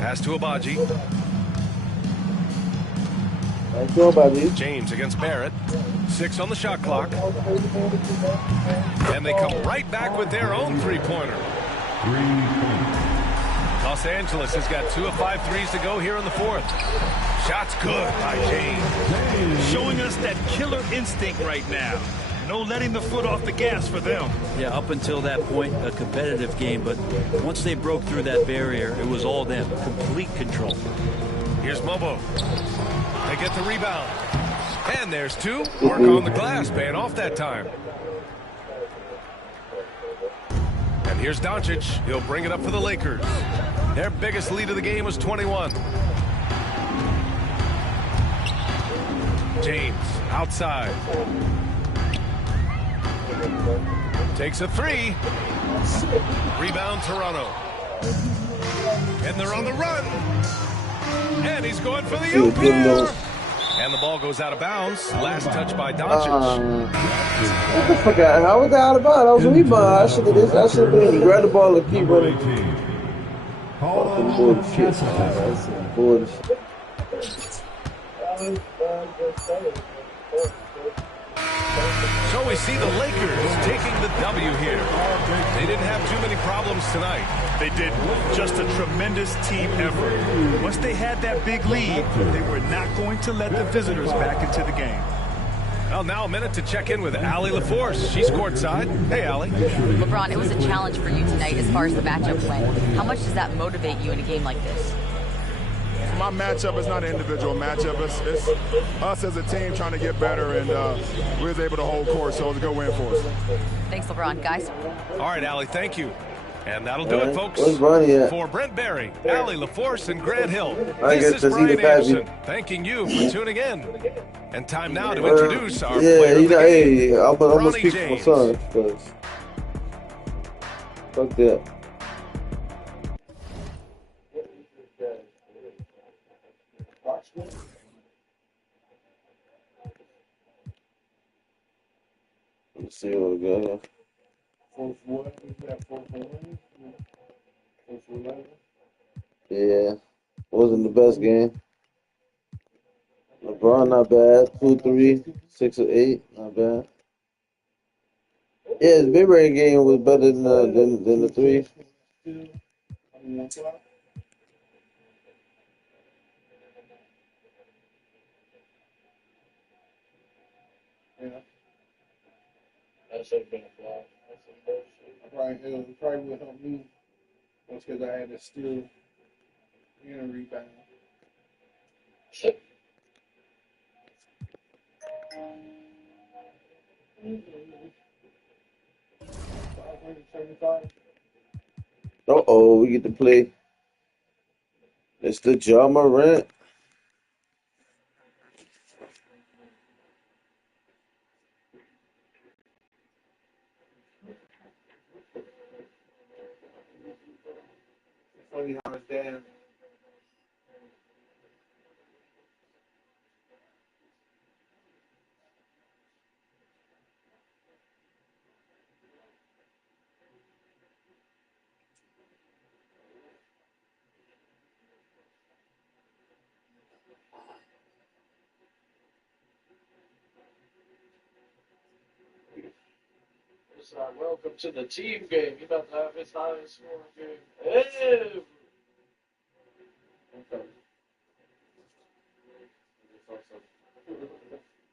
Pass to Abaji. James against Barrett. 6 on the shot clock. And they come right back with their own three-pointer. Los Angeles has got 2 of 5 threes to go here in the fourth. Shots good by James. Showing us that killer instinct right now. No letting the foot off the gas for them. Yeah, up until that point, a competitive game. But once they broke through that barrier, it was all them. Complete control. Here's Mobo. They get the rebound. And there's 2. Work on the glass, paying off that time. And here's Doncic. He'll bring it up for the Lakers. Their biggest lead of the game was 21. James outside. Takes a 3. Rebound Toronto. And they're on the run. And he's going for the oop here. And the ball goes out of bounds. Last touch by Doncic. What the fuck? How was that out of bounds? I was a rebound. I should have been grab the ball and keep running. Bullshit. That's bullshit. So we see the Lakers taking the W here. They didn't have too many problems tonight. They did. Just a tremendous team effort. Once they had that big lead, they were not going to let the visitors back into the game. Well, now a minute to check in with Allie LaForce. She's courtside. Hey, Allie. LeBron, it was a challenge for you tonight as far as the matchup went. How much does that motivate you in a game like this? My matchup is not an individual matchup. It's us as a team trying to get better, and we was able to hold court, so it was a good win for us. Thanks, LeBron. Guys? All right, Allie, thank you. And that'll do it, folks. Where's Ronnie at? For Brent Barry, Allie LaForce, and Grant Hill, I this guess is Brian either pass Anderson you. thanking you for tuning in. And time now to introduce our yeah, player of the game, hey, I'm gonna Bronny speak for my James. son, because fuck that. Let's see what we got here. Yeah, wasn't the best game. LeBron not bad. 2-3, 6 of 8, not bad. Yeah, his mid-range game was better than the three. That should have been a flop. Probably would help me. That's because I had to steal and a rebound. Uh-oh, we get to play. It's the Ja Morant. Funny how his dad. It's welcome to the team game. You about to have his highest scoring game ever.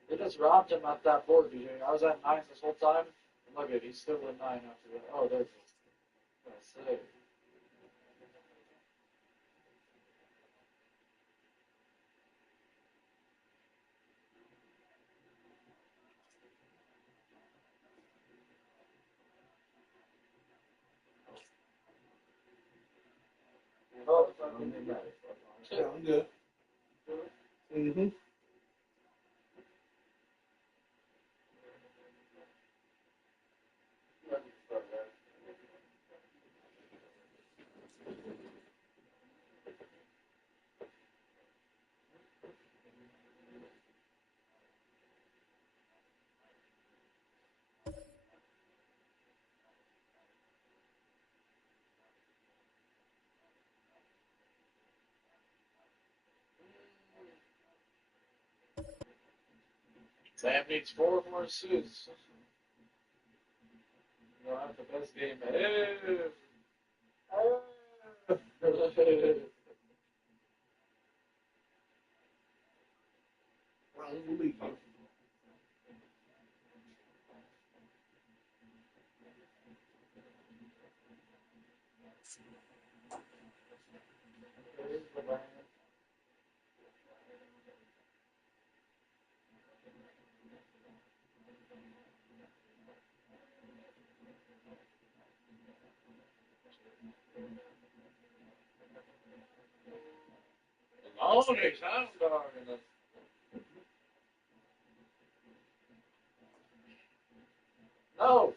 They just robbed him at that board, BJ. I was at 9 this whole time. Look at, he's still at 9 after that. Oh, there's that's it. Oh, I'm good. Mm-hmm. Sam needs 4 more assists. You'll have the best game ever. Unbelievable. Lonnie's hound dog in the No!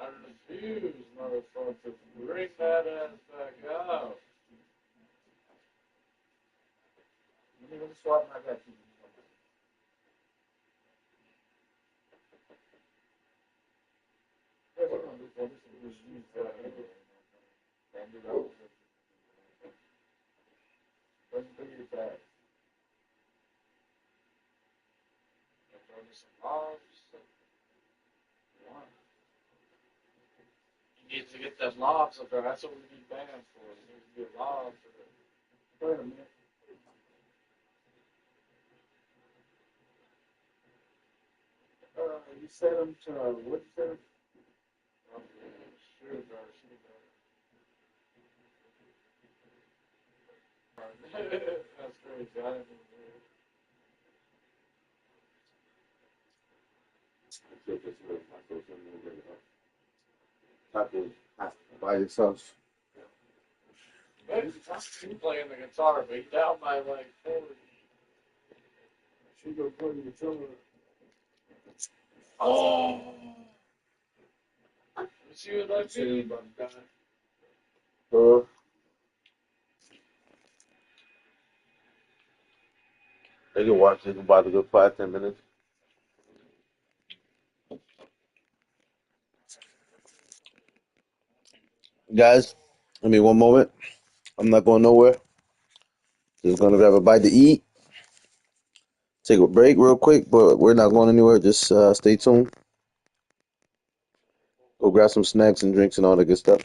I refuse, motherfucker. Bring that ass back out. Let me swap my back. He needs to get them lobs up there. That's what we need banned for. We need to get lobs. Wait a minute. You set him to what you said? That's crazy. I didn't By yourself. He's playing the guitar, but he's down by like 40. She go play the guitar. Oh! You see what I mean? They can watch it about a good 5-10 minutes. Guys, give me one moment. I'm not going nowhere. Just gonna grab a bite to eat. Take a break real quick, but we're not going anywhere. Just stay tuned. Go grab some snacks and drinks and all that good stuff.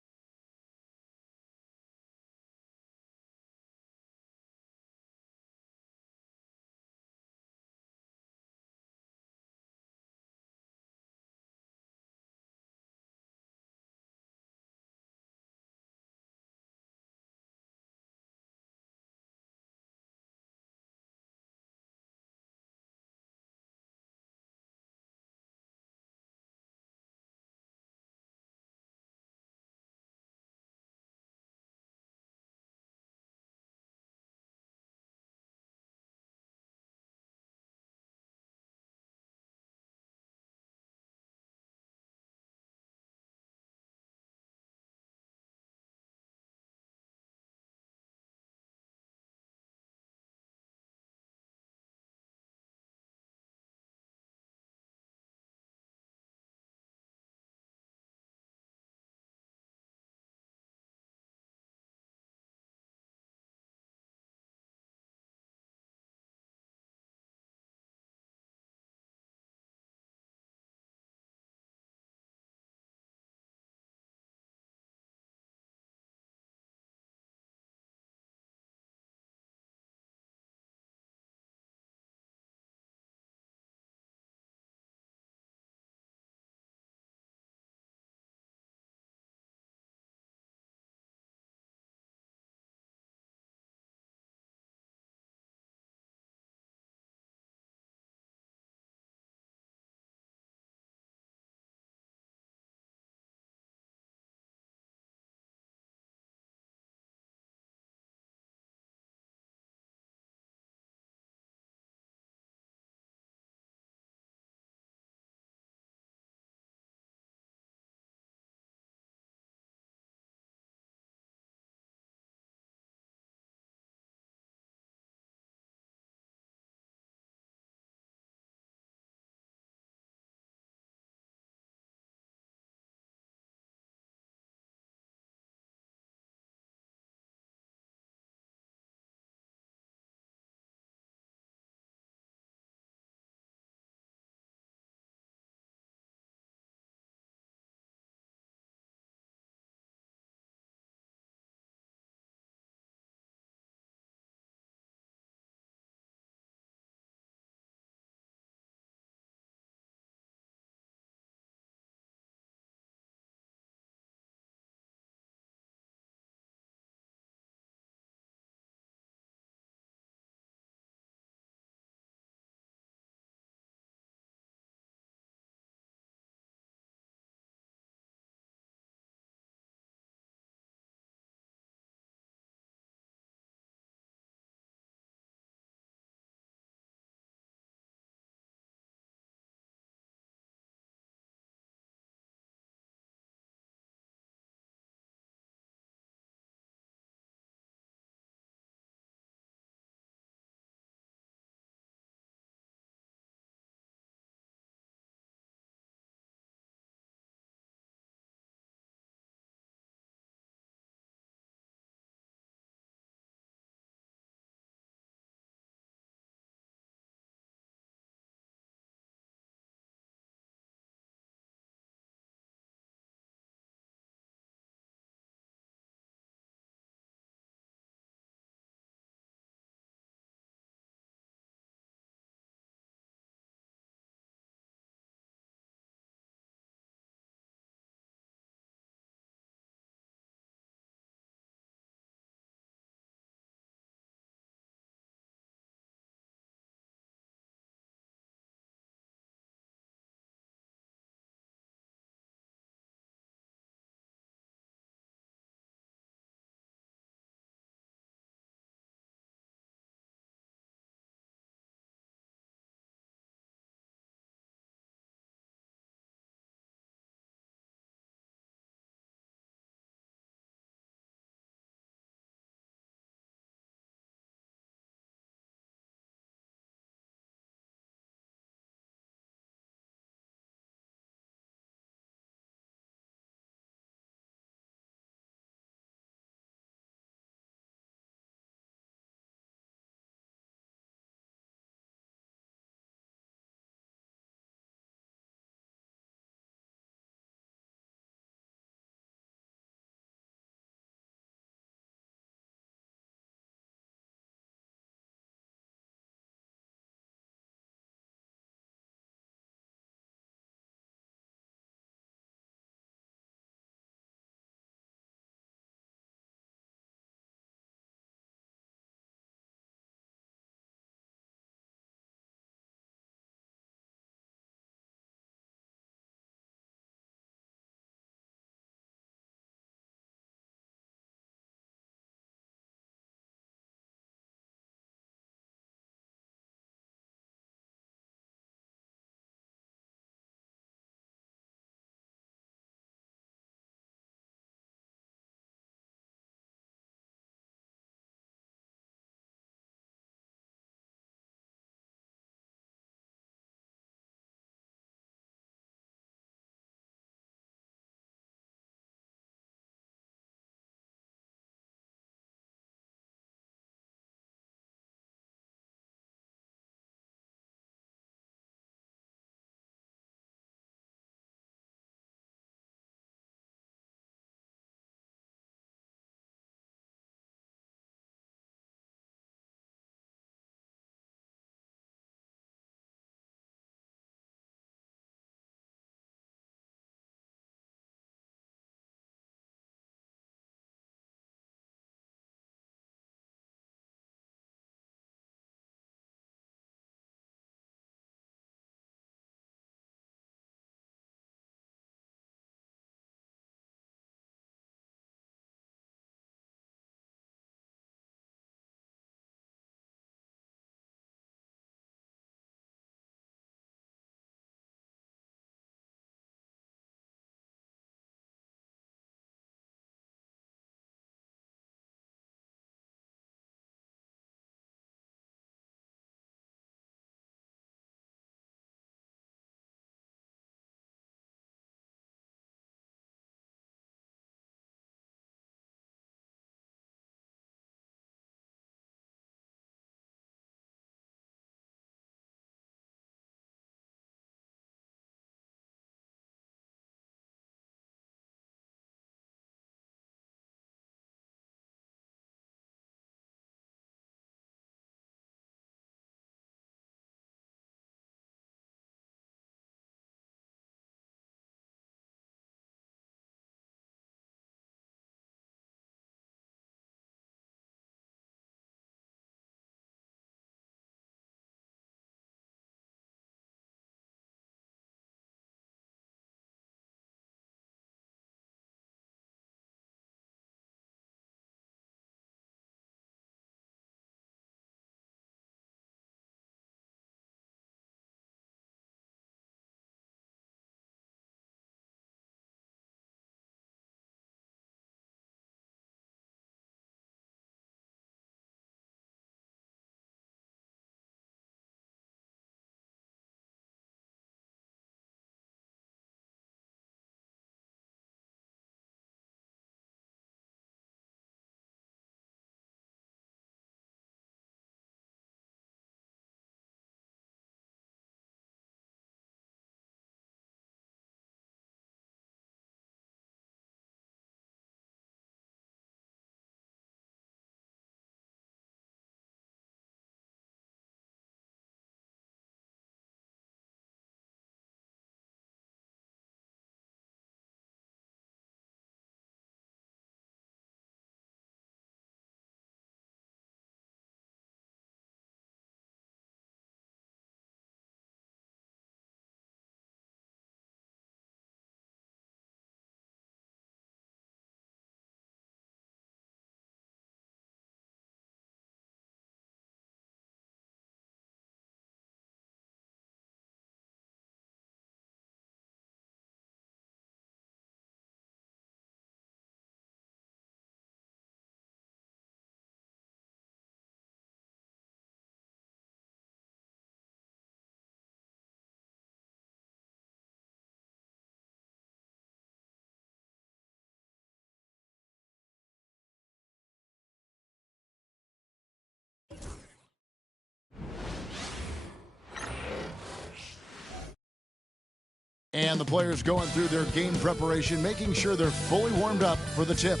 And the players going through their game preparation, making sure they're fully warmed up for the tip.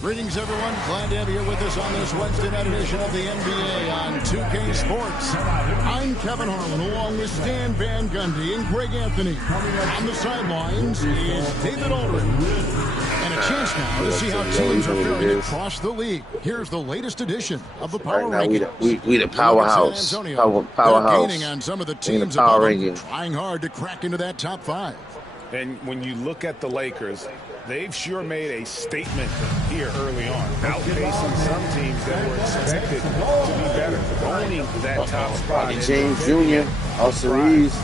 Greetings, everyone. Glad to have you here with us on this Wednesday night edition of the NBA on 2K Sports. I'm Kevin Harlan, along with Stan Van Gundy and Greg Anthony. On the sidelines is David Aldridge. And a chance now to see how teams are faring across the league. Here's the latest edition of the Power Rankings. We the powerhouse. Powerhouse. Gaining on some of the teams Power above them, ranking. trying hard to crack into that top 5. And when you look at the Lakers, they've sure made a statement here early on, outpacing some teams that were expected to be better, owning that top spot. James Jr., Austin Reeves.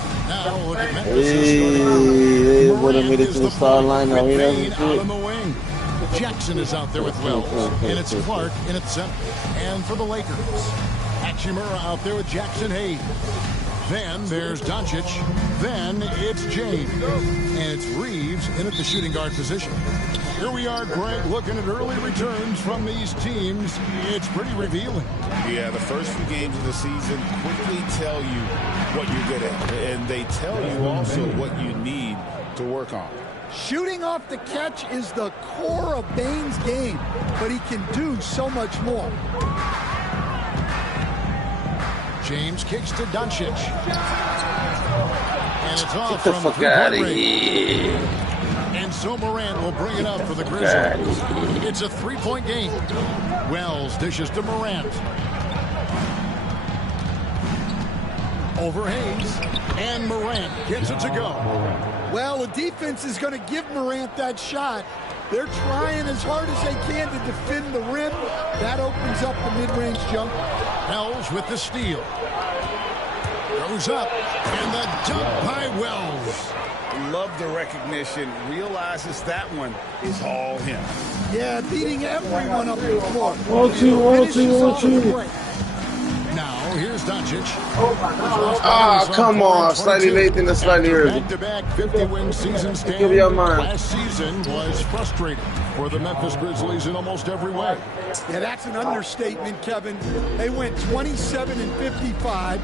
Hey, they would have made it to the sideline. Now he doesn't out on the wing. Jackson is out there with Wells, and it's Clark in at center. And for the Lakers, Hachimura out there with Jackson Hayes. Then there's Doncic. Then it's James. And it's Reeves in at the shooting guard position. Here we are, Greg, looking at early returns from these teams. It's pretty revealing. Yeah, the first few games of the season quickly tell you what you're good at. And they tell you also what you need to work on. Shooting off the catch is the core of Bane's game, but he can do so much more. James kicks to Doncic. And it's off Get the from fuck out of three-point here. range. And so Morant will bring it up for the Grizzlies. It's a three-point game. Wells dishes to Morant. Over Hayes. And Morant gets it to go. Well, the defense is going to give Morant that shot. They're trying as hard as they can to defend the rim. That opens up the mid-range jump. Wells with the steal. Goes up. And the dunk by Wells. Love the recognition. Realizes that one is all him. Yeah, beating everyone up the floor. 1-2. Now, here's Doncic. Ah, come on. Slightly late than the slightly early. Back-to-back 50-win season stand. Give me your mind. Last season was frustrating for the Memphis Grizzlies in almost every way. Yeah, that's an understatement, Kevin. They went 27-55.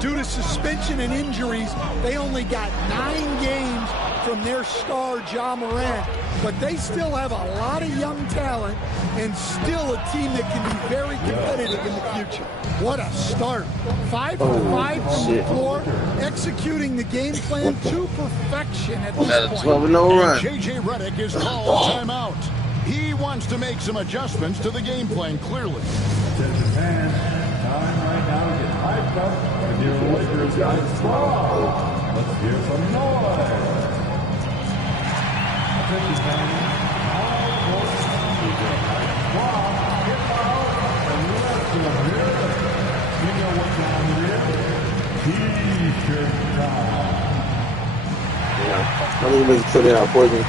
Due to suspension and injuries, they only got 9 games from their star, Ja Morant. But they still have a lot of young talent and still a team that can be very competitive in the future. What a start. 5 for 5 from the floor, executing the game plan to perfection at this point. 12-0 run. J.J. Redick is called timeout. He wants to make some adjustments to the game plan, clearly. Japan, time right now to get hyped up with your Lakers guys. Let's hear some noise. I'm going to put it out for me.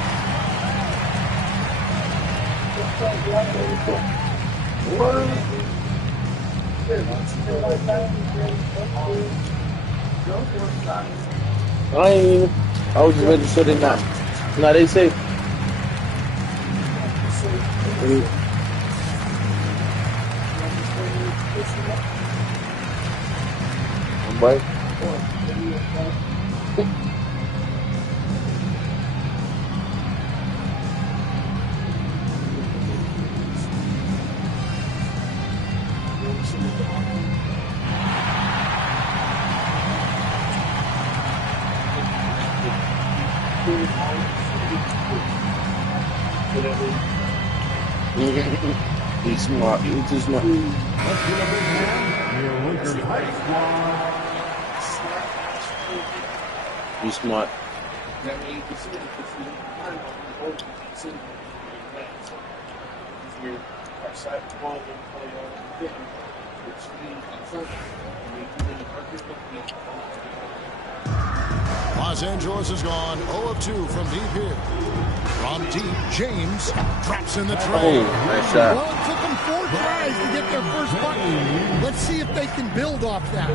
I was just ready to shut it now. Now they say. Bye. He's smart. He's too smart. He's smart. Los Angeles has gone 0 of 2 from deep here. From deep, James drops in the tray. Nice shot. Well, it took them 4 tries to get their first bucket. Let's see if they can build off that.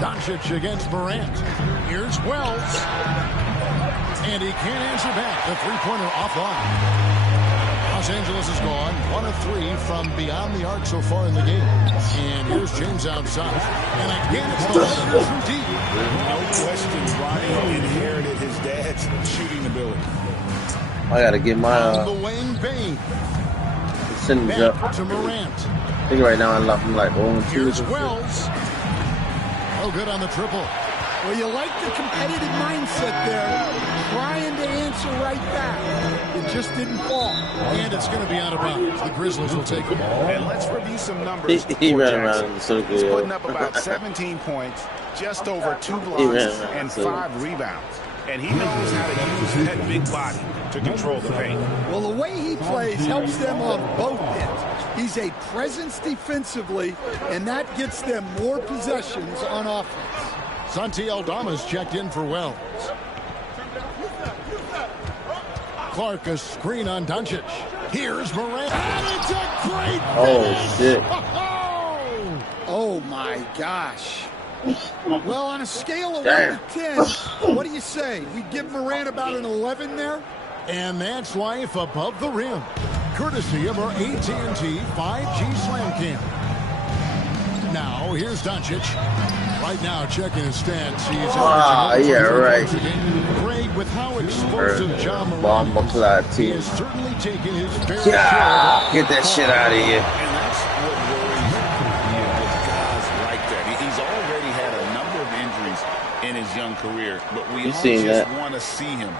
Doncic against Morant. Here's Wells. And he can't answer back. The three-pointer offline. Los Angeles is gone 1 of 3 from beyond the arc so far in the game. And here's James outside. And again, it's the Lakers from deep. No question, Bronny inherited his dad's shooting ability. I gotta get my the Wayne Bain. send it up. To Morant. I think right now I'm like 0-2. Here's Wells. Oh, good on the triple. Well, you like the competitive mindset there, trying to answer right back. It just didn't fall. And it's going to be out of bounds. The Grizzlies will take the ball. And let's review some numbers. He ran around so good. He's putting up about 17 points, just over 2 blocks, and 5 rebounds. And he knows how to use that big body to control the paint. Well, the way he plays helps them on both ends. He's a presence defensively, and that gets them more possessions on offense. Santi Aldama's checked in for Wells. Clark, a screen on Doncic. Here's Morant. And it's a great finish. Shit. Oh, my gosh. Well, on a scale of 1 to 10, what do you say? We give Morant about an 11 there? And that's life above the rim. Courtesy of our AT&T 5G Slam Cam. Now, here's Doncic. Right now, checking his stats. He's Craig, with how explosive John Morant is certainly taking his fair share. Get that shit out of here. And that's what worries me with guys like that. He's already had a number of injuries in his young career, but we all just want to see him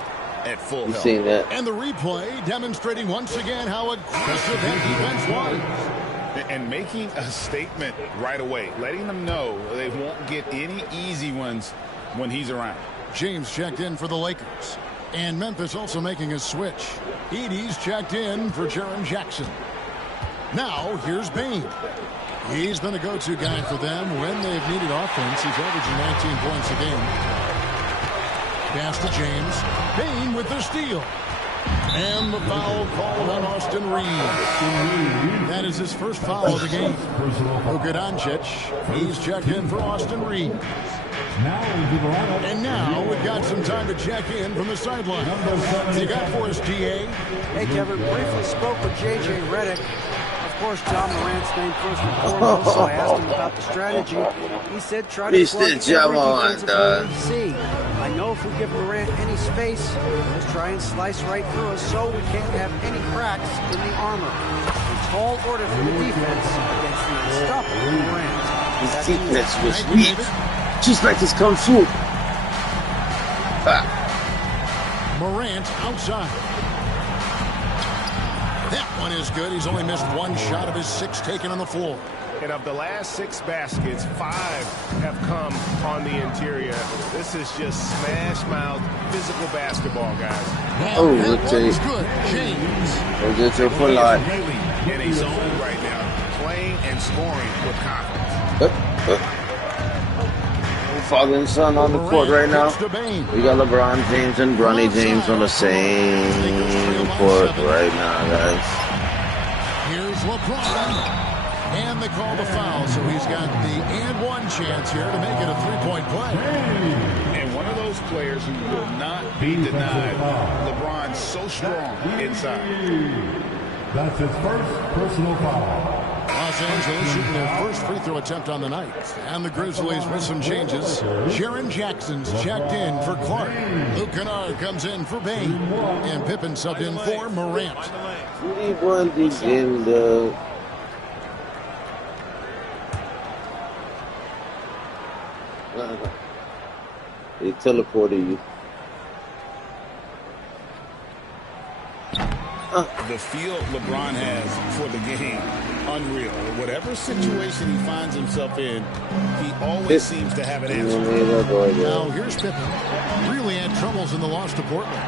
at full health. And the replay demonstrating once again how aggressive that defense was. And making a statement right away, letting them know they won't get any easy ones when he's around. James checked in for the Lakers. And Memphis also making a switch. Edey's checked in for Jaren Jackson. Now, here's Bain. He's been a go-to guy for them when they've needed offense. He's averaging 19 points a game. Pass to James. Bain with the steal. And the foul called on Austin Reeves. That is his first foul of the game. Luka Doncic, he's checked in for Austin Reeves. And now we've got some time to check in from the sideline. You got for us, GA? Hey, Kevin, briefly spoke with J.J. Redick. Of course, John Morant's name first and foremost, so I asked him about the strategy. He said try to plug every defensive player we see. I know if we give Morant any space, he'll try and slice right through us, so we can't have any cracks in the armor. A tall order for the defense against the unstoppable Morant. His defense was weak, just like his kung fu. Morant outside. That one is good. He's only missed 1 shot of his 6 taken on the floor. And of the last 6 baskets, 5 have come on the interior. This is just smash-mouth physical basketball, guys. Oh, look at you. Go get your foot line. Really in a zone right now, playing and scoring with confidence. Father and son on the court right now. We got LeBron James and Bronny James on the same court right now, guys. Here's LeBron. And they call the foul, so he's got the and one chance here to make it a 3-point play. And one of those players who will not be denied. LeBron's so strong inside. That's his first personal foul. Los Angeles shooting their first free throw attempt on the night. And the Grizzlies with some changes. Jaren Jackson's checked in for Clark. Luke Kennard comes in for Bain. And Pippen subbed in for Morant. They teleported you. The feel LeBron has for the game, unreal. Whatever situation he finds himself in, he always seems to have an answer. Now here's Pippen. Really had troubles in the loss to Portland.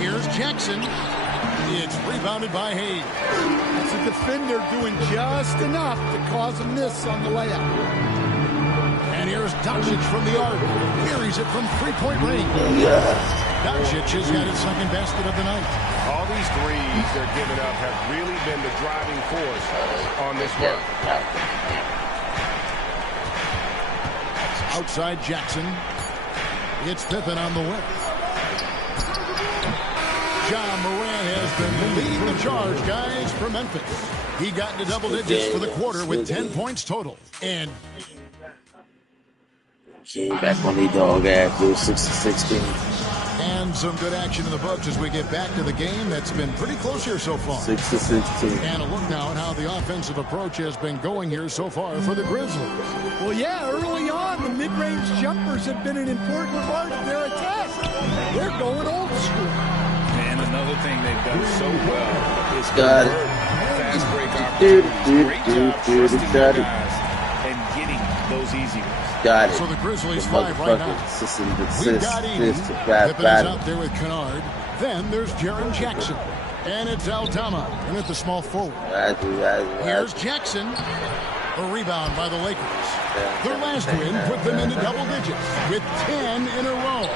Here's Jackson. It's rebounded by Hayes. It's a defender doing just enough to cause a miss on the layup. And here's Doncic from the arc. Carries it from 3-point range. Doncic has got his second basket of the night. All these threes they're giving up have really been the driving force on this run. Outside Jackson. It's Pippen on the wing. Ja Morant has been leading the charge, guys, for Memphis. He got into double digits for the quarter with 10 points total. And came back on the dog ass, do 6-16. And some good action in the books as we get back to the game that's been pretty close here so far. 6-16. And a look now at how the offensive approach has been going here so far for the Grizzlies. Well, yeah, early on, the mid-range jumpers have been an important part of their attack. They're going old school. And another thing they've done so well is got fast break opportunities. Great job trusting their guys and getting those easy ones. Got it. So the Grizzlies 5 right now. We've got Edie. Pippen is out there with Kennard. Then there's Jaren Jackson. And it's Aldama. And at the small forward. Here's Jackson. A rebound by the Lakers. Their last win put them into double digits with 10 in a row.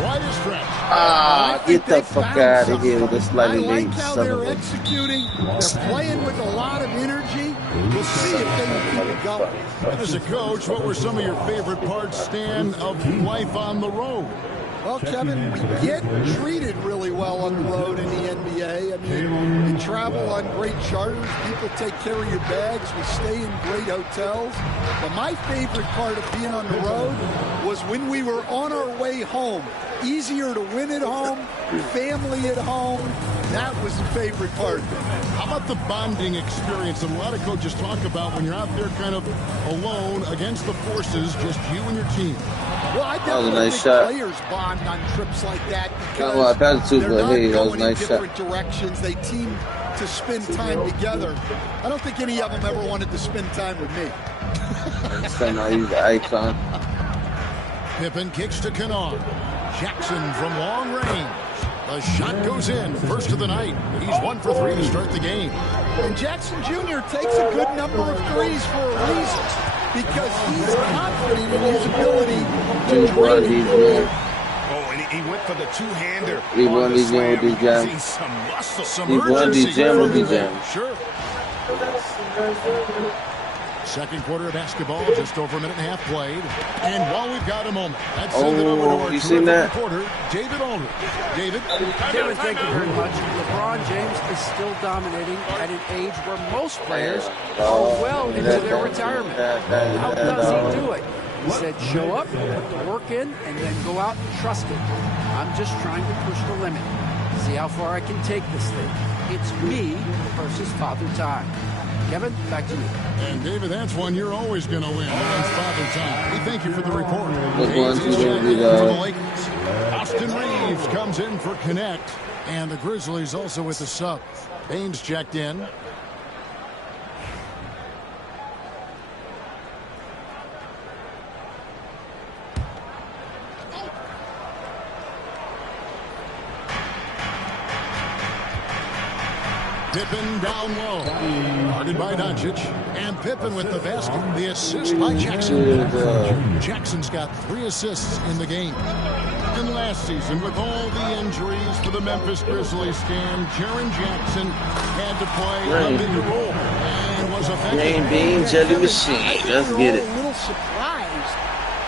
Quite a stretch. Ah, get the fuck out of here with this slightly I late like how son they're of a... executing. They're playing with a lot of energy. We'll see if they can keep it going. And as a coach, what were some of your favorite parts, Stan, of life on the road? Well, Kevin, we get treated really well on the road in the NBA. I mean, we travel on great charters. People take care of your bags. We stay in great hotels. But my favorite part of being on the road was when we were on our way home. Easier to win at home, family at home. That was the favorite part of it. How about the bonding experience that a lot of coaches talk about when you're out there kind of alone against the forces, just you and your team? Well, I definitely think players bond on trips like that because they're not going in different directions. They team to spend time together. I don't think any of them ever wanted to spend time with me. Pippen kicks to Kennard. Jackson from long range. The shot goes in. First of the night. He's 1 for 3 to start the game. And Jackson Jr. takes a good number of threes for a reason. Because he's confident in his ability to drain it. Oh, and he went for the two-hander. He won the gym with the jam. Some muscle. Some he won the gym with the jam. Sure. Second quarter of basketball, just over a minute and a half played. And while we've got a moment, let's send it over to our reporter, David Aldridge. David? Kevin, thank you very much. LeBron James is still dominating at an age where most players are well into their retirement. How does he do it? He said, show up, put the work in, and then go out and trust it. I'm just trying to push the limit. See how far I can take this thing. It's me versus Father Time. Kevin, back to you. And David, that's one you're always going to win against Father Time. We thank you for the report. Austin Reeves comes in for Connect. And the Grizzlies also with the sub. Baines checked in. Pippen down low. Guarded by Doncic. And Pippen with the basket. The assist by Jackson. Jackson's got 3 assists in the game. And last season, with all the injuries for the Memphis Grizzlies, Stan, Jaren Jackson had to play a bigger role. And was effective. Green bean jelly machine. Let's get it. A little surprised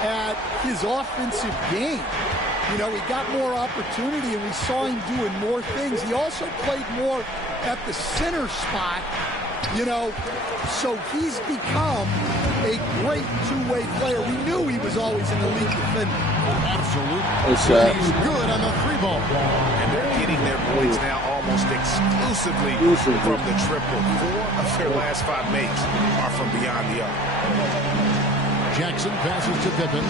at his offensive game. You know, he got more opportunity and we saw him doing more things. He also played more at the center spot, you know, so he's become a great two-way player. We knew he was always an elite defender. Absolutely. He's good on the 3-ball. And they're getting their points now almost exclusively from the triple. 4 of their last 5 makes are from beyond the arc. Jackson passes to Pippen.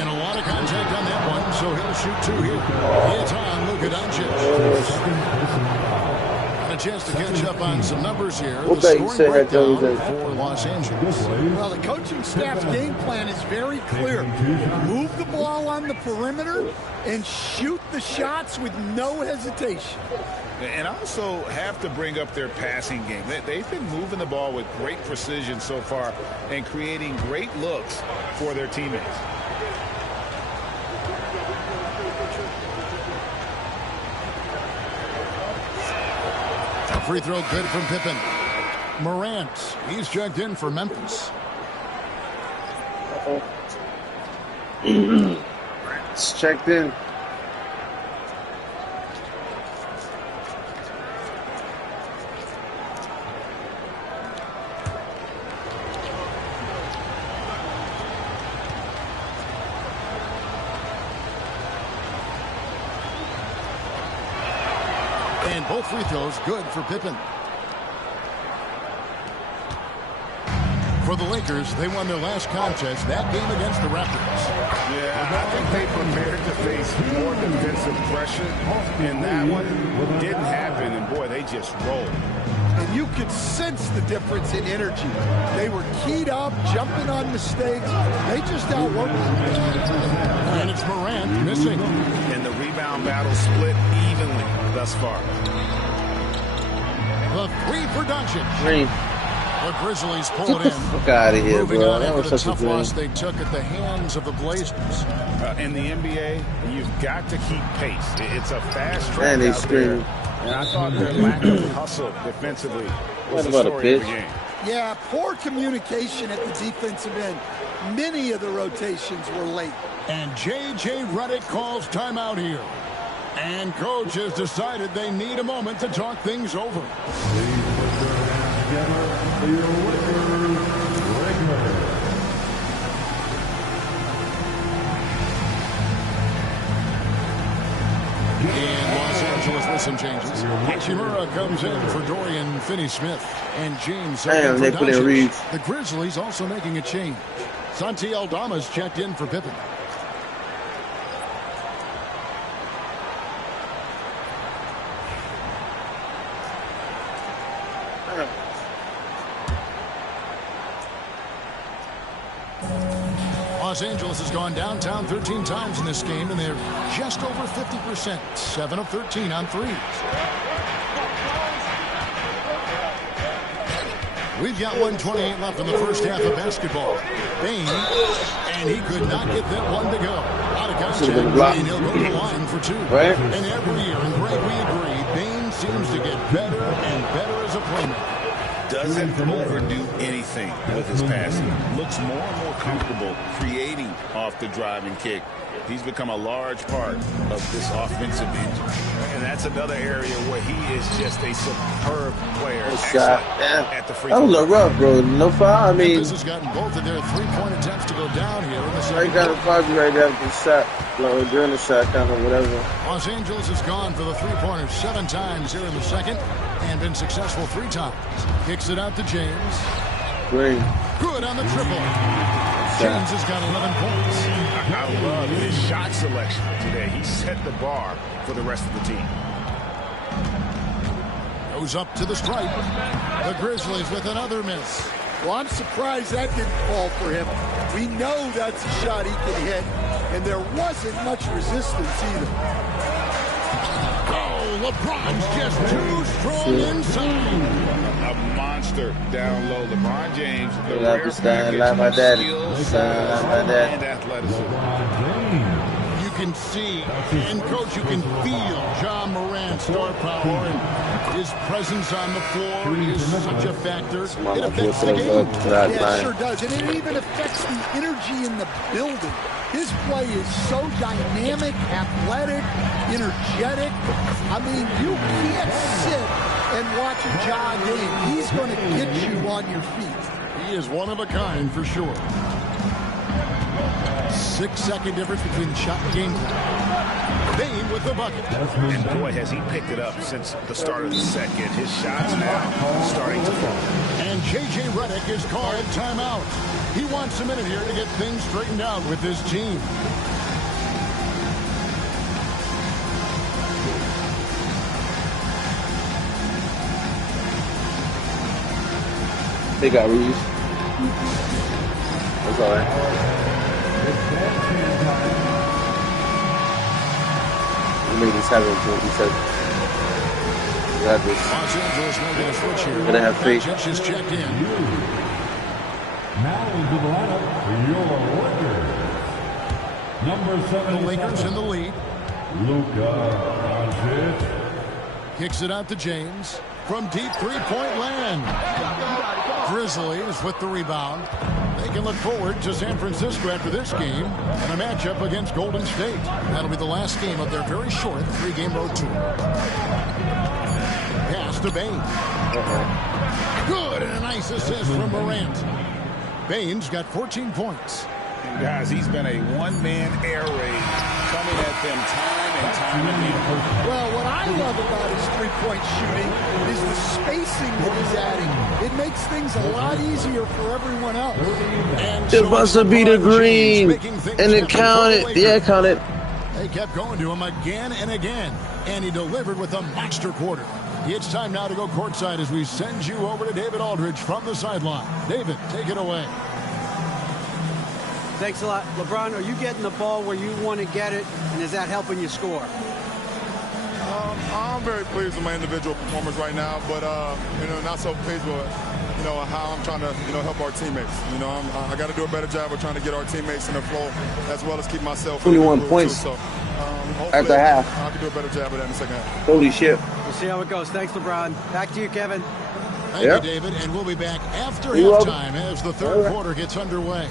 And a lot of contact on that one, so he'll shoot 2 here. It's on Luka Doncic. A chance to catch up on some numbers here. The scoring breakdown for Los Angeles. Well, the coaching staff's game plan is very clear. Move the ball on the perimeter and shoot the shots with no hesitation. And also have to bring up their passing game. They've been moving the ball with great precision so far and creating great looks for their teammates. Free throw good from Pippen. Morant, he's checked in for Memphis. It's checked in. And both free throws good for Pippen. For the Lakers, they won their last contest, that game against the Raptors. Yeah, I think they prepared to face more defensive pressure, and that one didn't happen, and boy, they just rolled. And you could sense the difference in energy. They were keyed up, jumping on mistakes. They just outworked them. And it's Morant missing. And the rebound battle split evenly thus far. The three for Doncic. Green. The Grizzlies pull it in. Fuck out of here, Moving bro. on That after was the such a tough dream. loss they took at the hands of the Blazers. In the NBA, you've got to keep pace. It's a fast track Man, they out there. scream. And I thought their lack of hustle defensively was What the about a story of the bitch? game. Yeah, poor communication at the defensive end. Many of the rotations were late. And J.J. Redick calls timeout here. And coach has decided they need a moment to talk things over. In Los Angeles with some changes. MyEra comes in for Dorian Finney-Smith. And James Damn, they put in Doncic. Reeves. The Grizzlies also making a change. Santi Aldama's checked in for Pippen. Los Angeles has gone downtown 13 times in this game, and they're just over 50%, 7 of 13 on threes. We've got 1:28 left in the first half of basketball. Bain, and he could not get that one to go. Out of contact, and he'll go to the line for two. Right. And every year, and Greg, we agree, Bain seems to get better and better as a playmaker. Doesn't overdo anything with his passing. Looks more and more comfortable creating off the driving kick. He's become a large part of this offensive engine. And that's another area where he is just a superb player. Shot. At the free That throw. was a rough, bro. No foul. I mean, This has gotten both of their three-point attempts to go down here in the right second down the quarter. probably right after the shot, or during the shot, kind of whatever. Los Angeles has gone for the three-pointer 7 times here in the second and been successful 3 times. Kicks it out to James. Green. Good on the triple. James has got 11 points. I love his shot selection today. He set the bar for the rest of the team. Goes up to the stripe. The Grizzlies with another miss. Well, I'm surprised that didn't fall for him. We know that's a shot he can hit, and there wasn't much resistance either. Oh, LeBron's just too strong inside. A monster down low. LeBron James, the Yeah, rare just stand package like my of daddy. skill, Stand like my size, daddy. and athleticism. You can see, and coach, you can feel John Morant's star power and his presence on the floor is such a factor. It affects the game. Yeah, it sure does. And it even affects the energy in the building. His play is so dynamic, athletic, energetic. I mean, you can't sit and watch a Ja game. He's going to get you on your feet. He is one of a kind for sure. 6-second difference between the shot and game clock. Bain with the bucket. And boy, has he picked it up since the start of the second. His shots now starting to fall. And J.J. Redick is called timeout. He wants a minute here to get things straightened out with his team. They got Reeves. That's all right. We made this happen for 27. We got this. Los Angeles making a switch here. Gonna have faith. Doncic is checked in. Now into the lineup for your Lakers. Number 7. The Lakers in the lead. Luka Doncic. Kicks it out to James from deep three-point land. Grizzlies with the rebound. They can look forward to San Francisco after this game and a matchup against Golden State. That'll be the last game of their very short 3-game road tour. Pass to Bain. Good, and a nice assist from Morant. Bain's got 14 points. And guys, he's been a one-man air raid coming at them time and time again. Well, what I love about his three-point shooting is the spacing that he's adding. It makes things a lot easier for everyone else. It's supposed to be the green. And it counted. Yeah, it counted. They kept going to him again and again. And he delivered with a monster quarter. It's time now to go courtside as we send you over to David Aldridge from the sideline. David, take it away. Thanks a lot. LeBron, are you getting the ball where you want to get it, and is that helping you score? I'm very pleased with my individual performance right now, but not so pleased with how I'm trying to help our teammates. I got to do a better job of trying to get our teammates in the flow as well as keep myself. 21 points too, so, after half. I can do a better job of that in the second half. Holy shit! We'll see how it goes. Thanks, LeBron. Back to you, Kevin. Thank you, David, and we'll be back after halftime as the third quarter gets underway.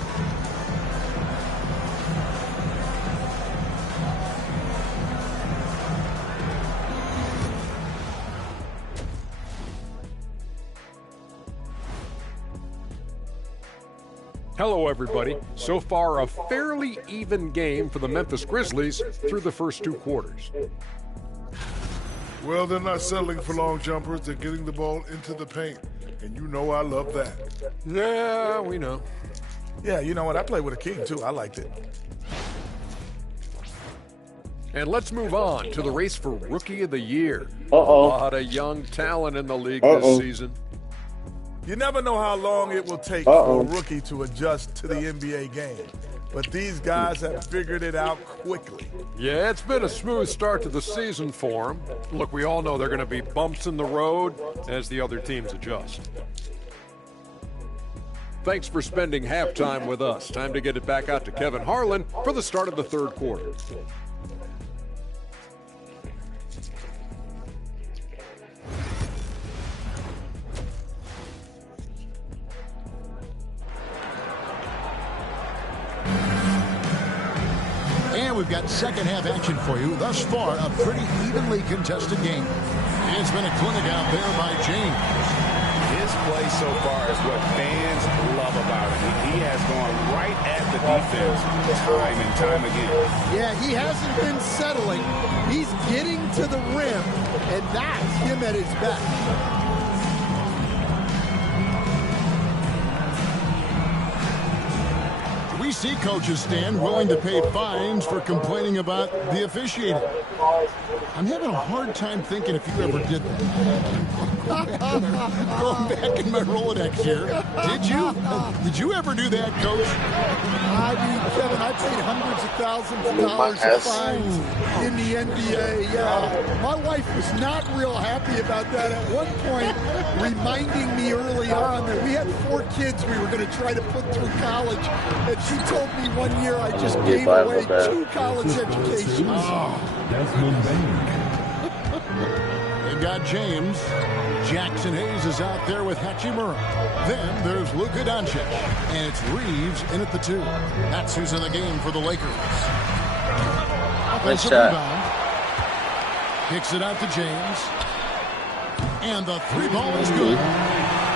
Hello, everybody. So far, a fairly even game for the Memphis Grizzlies through the first two quarters. Well, they're not settling for long jumpers. They're getting the ball into the paint. And you know I love that. Yeah, we know. Yeah, you know what? I played with a king, too. I liked it. And let's move on to the race for Rookie of the Year. A lot of young talent in the league this season. You never know how long it will take for a rookie to adjust to the NBA game. But these guys have figured it out quickly. Yeah, it's been a smooth start to the season for them. Look, we all know they're going to be bumps in the road as the other teams adjust. Thanks for spending halftime with us. Time to get it back out to Kevin Harlan for the start of the third quarter. And we've got second half action for you. Thus far, a pretty evenly contested game. It's been a clinic out there by James. His play so far is what fans love about him. He has gone right at the defense time and time again. Yeah, he hasn't been settling. He's getting to the rim, and that's him at his best. We see coaches stand willing to pay fines for complaining about the officiating. I'm having a hard time thinking if you ever did that. Going back in my Rolodex here. Did you ever do that, Coach? I mean, Kevin, I paid hundreds of thousands of dollars of fines in the NBA. Yeah, my wife was not real happy about that at one point, reminding me early on that we had 4 kids we were going to try to put through college, and she told me one year I just gave away 2 college educations. They've got James. Jackson Hayes is out there with Hachimura. Then there's Luka Doncic. And it's Reeves in at the 2. That's who's in the game for the Lakers. Offensive rebound. Kicks it out to James. And the 3-ball is good.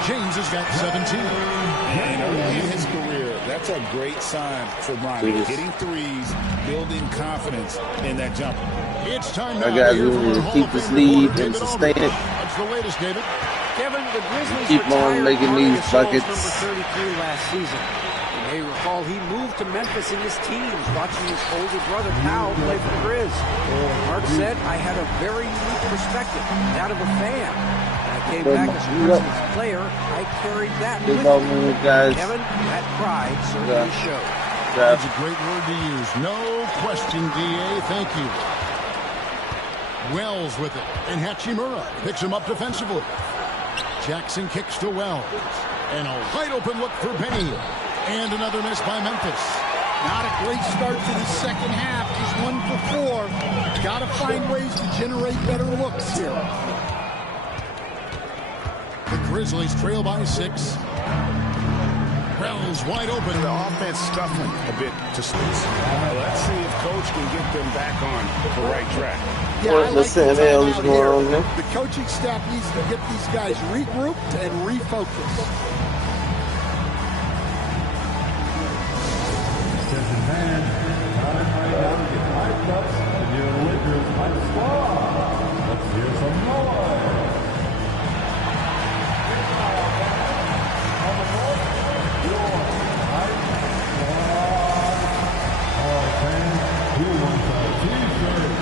James has got 17. In his career, that's a great sign for Bronny. Hitting threes, building confidence in that jumper. It's time now. I got to keep this lead and sustain it. What's the latest, David? Kevin, the Grizzlies Keep on making these buckets. Number 33 last season. You may recall he moved to Memphis in his teens, watching his older brother Powell play for the Grizz. Mark said, I had a very unique perspective, that of a fan. Came back as a Grizzlies player, I carried that with me. Kevin, that pride certainly showed. That's a great word to use. No question, D.A. Thank you. Wells with it. And Hachimura picks him up defensively. Jackson kicks to Wells. And a wide open look for Penny. And another miss by Memphis. Not a great start to the second half. He's 1 for 4. Got to find ways to generate better looks here. The Grizzlies trail by 6. Wells wide open. The offense scuffling a bit to space. Let's see if Coach can get them back on the right track. Yeah, I like the going on here. The coaching staff needs to get these guys regrouped and refocused. fans, time right now to get hyped up and your Lakers hype squad. Let's hear some noise. On the court, your hype squad. All right, fans, who wants a t-shirt?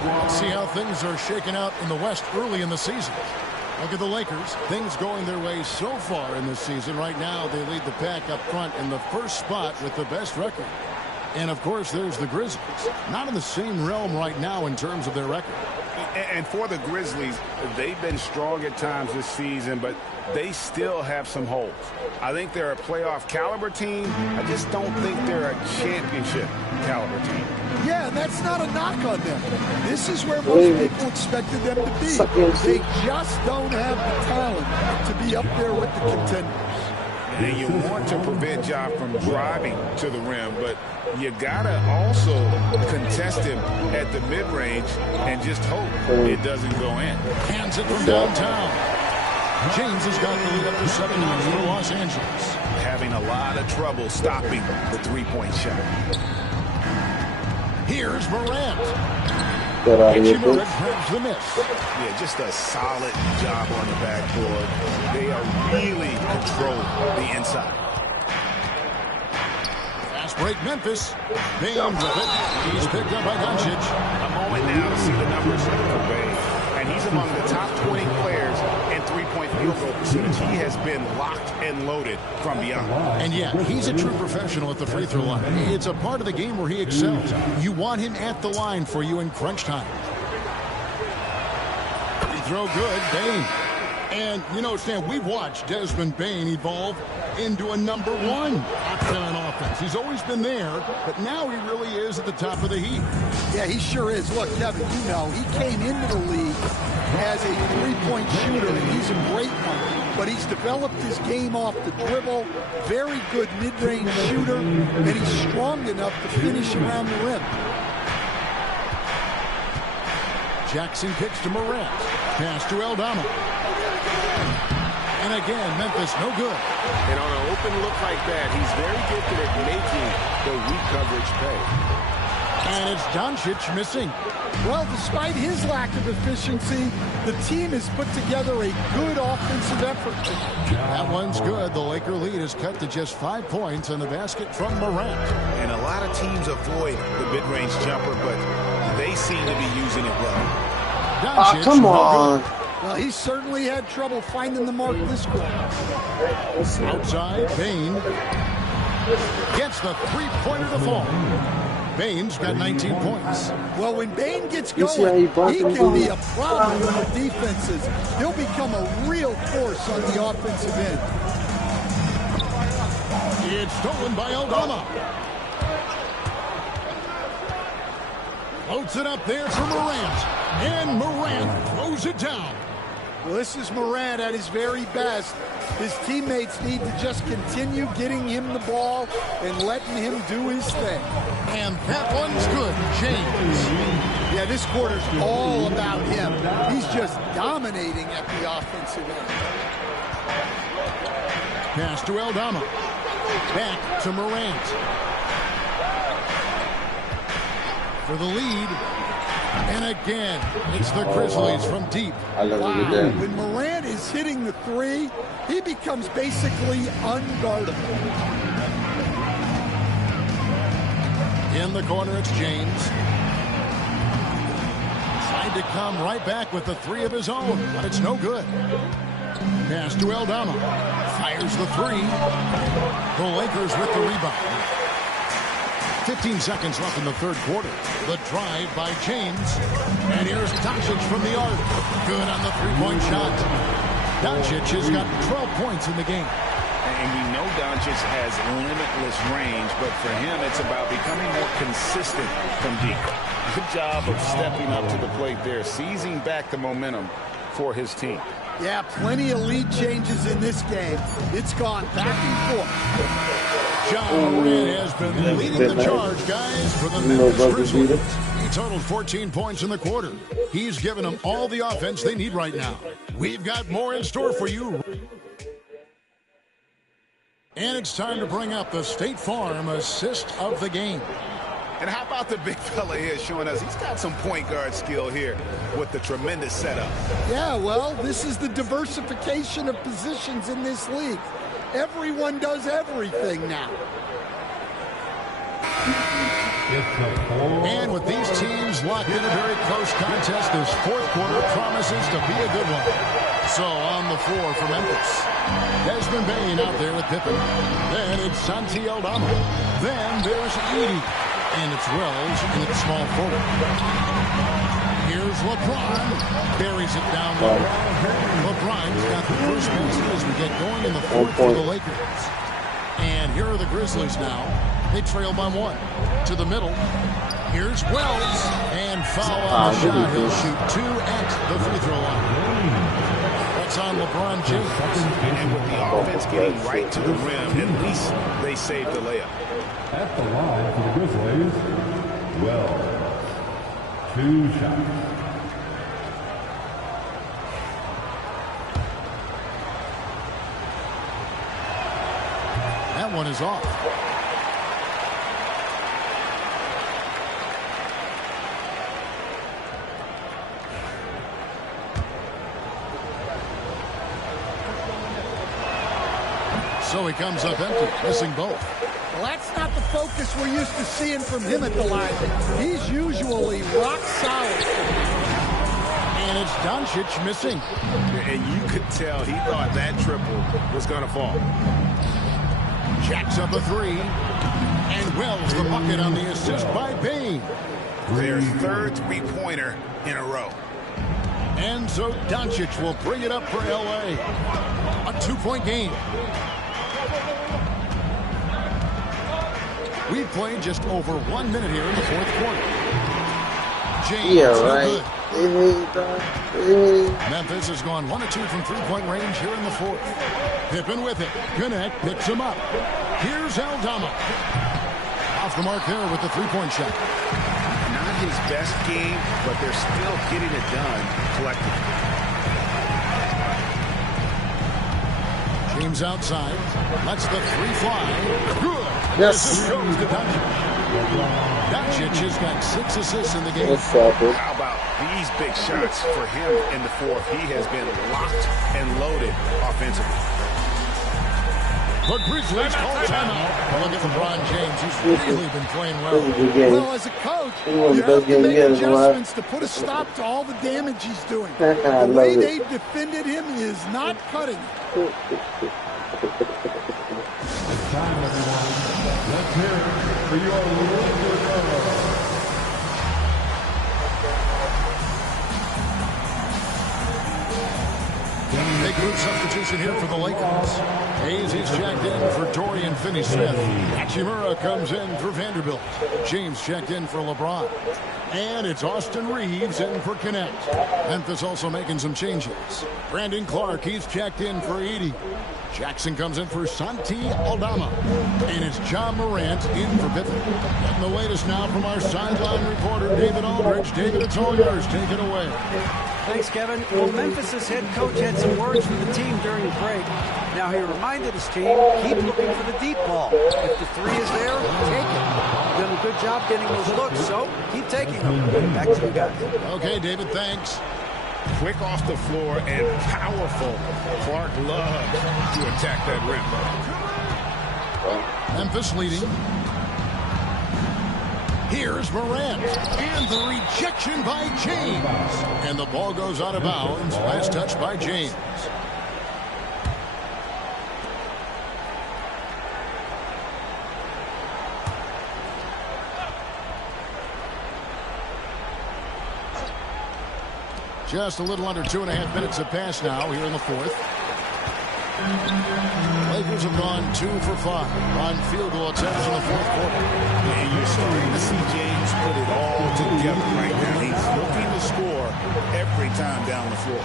Let's see how things are shaking out in the West early in the season. Look at the Lakers. Things going their way so far in this season. Right now, they lead the pack up front in the first spot with the best record. And, of course, there's the Grizzlies. Not in the same realm right now in terms of their record. And for the Grizzlies, they've been strong at times this season, but they still have some holes. I think they're a playoff caliber team. I just don't think they're a championship caliber team. Yeah, that's not a knock on them. This is where most people expected them to be. They just don't have the talent to be up there with the contenders. And you want to prevent Ja from driving to the rim, but you gotta also contest him at the mid-range and just hope it doesn't go in. Hands it from downtown. James has got the lead up to 7 now for Los Angeles. Having a lot of trouble stopping the three-point shot. Here's Morant. Get out of here, Morant grabs the miss. Yeah, just a solid job on the backboard. They are really controlling the inside. Fast break, Memphis. Bane with it. He's picked up by Doncic. A moment now to see the numbers for Bane. And he's among the top 20 players in three-point field goal percentage. He has been locked and loaded from beyond. And yet, he's a true professional at the free throw line. It's a part of the game where he excels. You want him at the line for you in crunch time. Free throw good, Bane. And, you know, Stan, we've watched Desmond Bane evolve into a number one option on offense. He's always been there, but now he really is at the top of the heap. Yeah, he sure is. Look, Kevin, you know, he came into the league as a three-point shooter, and he's a great one. But he's developed his game off the dribble, very good mid-range shooter, and he's strong enough to finish around the rim. Jackson kicks to Morant. Pass to Aldama. And again, Memphis, no good. And on an open look like that, he's very gifted at making the weak coverage pay. And it's Doncic missing. Well, despite his lack of efficiency, the team has put together a good offensive effort. That one's good. The Laker lead is cut to just 5 points on the basket from Morant. And a lot of teams avoid the mid-range jumper, but they seem to be using it well. Doncic, come on. Well, he certainly had trouble finding the mark this quarter. Outside, Bane gets the three-pointer to fall. Bane's got 19 points. Well, when Bane gets going, he can be a problem with defenses. He'll become a real force on the offensive end. It's stolen by Aldama. Floats it up there for Morant. And Morant throws it down. Well, this is Morant at his very best. His teammates need to just continue getting him the ball and letting him do his thing. And that one's good, James. Yeah, this quarter's all about him. He's just dominating at the offensive end. Pass to Aldama. Back to Morant. For the lead. And again, it's the Grizzlies from deep. Wow. When Morant is hitting the three, he becomes basically unguardable. In the corner, it's James. Tried to come right back with the three of his own, but it's no good. Pass to Aldama. Fires the three. The Lakers with the rebound. 15 seconds left in the third quarter. The drive by James. And here's Doncic from the arc. Good on the three-point shot. Doncic has got 12 points in the game. And we know Doncic has limitless range, but for him, it's about becoming more consistent from deep. Good job of stepping up to the plate there, seizing back the momentum for his team. Yeah, plenty of lead changes in this game. It's gone back and forth. John Morant has been leading the charge, guys, for the Memphis Grizzlies. He totaled 14 points in the quarter. He's given them all the offense they need right now. We've got more in store for you. And it's time to bring up the State Farm assist of the game. And how about the big fella here showing us he's got some point guard skill here with the tremendous setup. Yeah, well, this is the diversification of positions in this league. Everyone does everything now. And with these teams locked in a very close contest, this fourth quarter promises to be a good one. So on the floor for Memphis, Desmond Bain out there with Pippen. Then it's Santi Aldama. Then there's Edey. And it's Wells in at small forward. Here's LeBron. Buries it down low. LeBron's got the first basket as we get going in the fourth for the Lakers. And here are the Grizzlies now. They trail by 1. To the middle. Here's Wells. And foul on the shot. He'll shoot 2 at the free throw line. That's on LeBron James. And with the offense getting right to the rim, at least they saved the layup. At the line for the Grizzlies, well, 2 shots. That one is off. So he comes up empty, missing both. Well, that's not the focus we're used to seeing from him at the line. He's usually rock solid. And it's Doncic missing. And you could tell he thought that triple was going to fall. Jacks up a 3. And Wells the bucket on the assist by Bain. Their third three-pointer in a row. And so Doncic will bring it up for L.A. A 2-point game. We've played just over 1 minute here in the fourth quarter. James, Memphis has gone 1 of 2 from three-point range here in the fourth. Pippen with it. Connect picks him up. Here's Aldama. Off the mark there with the three-point shot. Not his best game, but they're still getting it done collectively. James outside. Lets the 3 fly. Good. Yes. Goes to Doncic. Doncic has got 6 assists in the game. How about these big shots for him in the fourth? He has been locked and loaded offensively. The Grizzlies call timeout. Look at LeBron James. He's really been playing well. Well, as a coach, you have to make adjustments to put a stop to all the damage he's doing. The way they've defended him is not cutting. It's time, everyone. Let's hear it for your Lakers. Big group substitution here for the Lakers. Hayes is checked in for Dorian Finney-Smith. Hachimura comes in for Vanderbilt. James checked in for LeBron. And it's Austin Reeves in for Connect. Memphis also making some changes. Brandon Clark, he's checked in for Edey. Jackson comes in for Santi Aldama. And it's John Morant in for Pippen. Getting the latest now from our sideline reporter, David Aldridge. David, it's all yours. Take it away. Thanks, Kevin. Well, Memphis' head coach had some words for the team during the break. Now, he reminded his team, keep looking for the deep ball. If the 3 is there, take it. You've done a good job getting those looks, so keep taking them. Back to you guys. Okay, David, thanks. Quick off the floor and powerful. Clark loves to attack that rim. Memphis leading. Here's Morant. And the rejection by James. And the ball goes out of bounds. Last touch by James. Just a little under 2.5 minutes have passed now here in the fourth. Lakers have gone 2 for 5 on field goal attempts in the fourth quarter. And you're starting to see James put it all together right now. He's looking to score every time down the floor.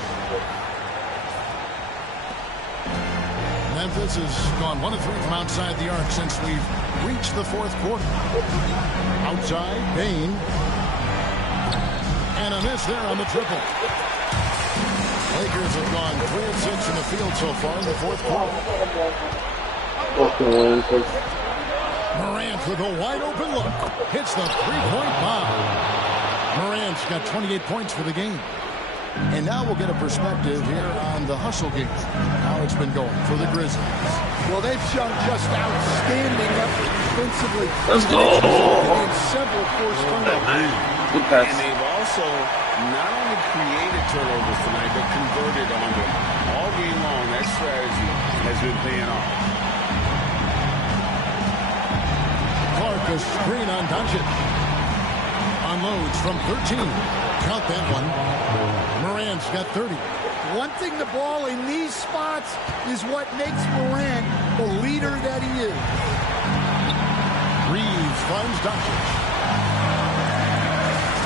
Memphis has gone 1 of 3 from outside the arc since we've reached the fourth quarter. Outside, Bain. And a miss there on the triple. Lakers have gone 3 of 6 from the field so far in the fourth quarter. Morant with a wide open look. Hits the three-point bomb. Morant's got 28 points for the game. And now we'll get a perspective here on the hustle game, how it's been going for the Grizzlies. Well, they've shown just outstanding effort defensively. Let's go. And several forced turnovers. Good pass. And they've also not only created turnovers tonight, but converted on them. All game long, that strategy has been paying off. Clark, a screen on Doncic. Unloads from 13. Count that one. Morant's got 30. Wanting the ball in these spots is what makes Morant the leader that he is. Reeves finds Doncic.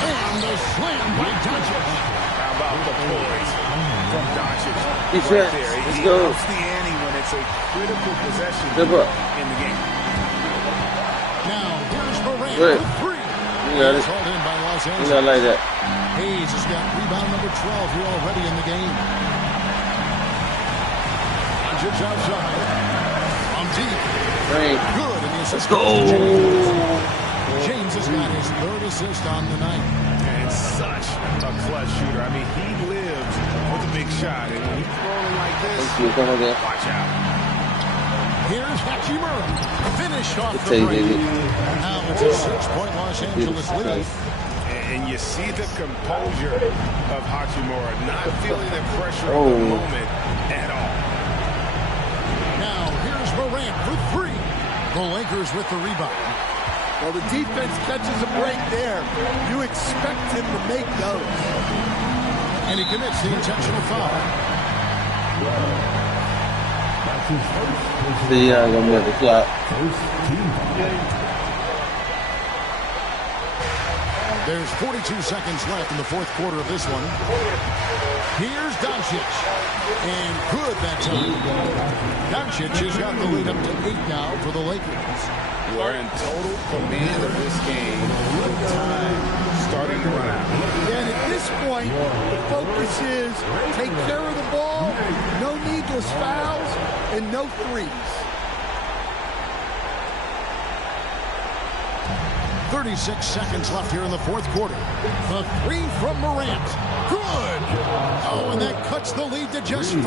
And the slam by Doncic. How about the poise from Doncic? Defense. Let's go. Ups the ante when it's a critical possession in the game. Now, here's Morant Good. with 3. Yeah, He's hauled in by Los Angeles. I like that. Hayes has got rebound number 12 here already in the game. Doncic outside. On deep. Great. Good. And the assist. Let's go. James has got his 3rd assist on the night. And such a clutch shooter. I mean, he lives with a big shot. And when he's throwing like this, watch out. Here's Hachimura. Finish off the break. Now it's a 6-point Los Angeles lead. And you see the composure of Hachimura, not feeling the pressure of the moment at all. Now here's Morant for 3. The Lakers with the rebound. Well, the defense catches a break there. You expect him to make those. And he commits the intentional foul. See, I'm going to make the clock. There's 42 seconds left in the fourth quarter of this one. Here's Doncic. And good that time. Doncic has got the lead up to 8 now for the Lakers. We're in total command of this game. Time starting to run out. And at this point, the focus is take care of the ball, no needless fouls, and no threes. 36 seconds left here in the fourth quarter. The 3 from Morant. Good. Oh, and that cuts the lead to just 5.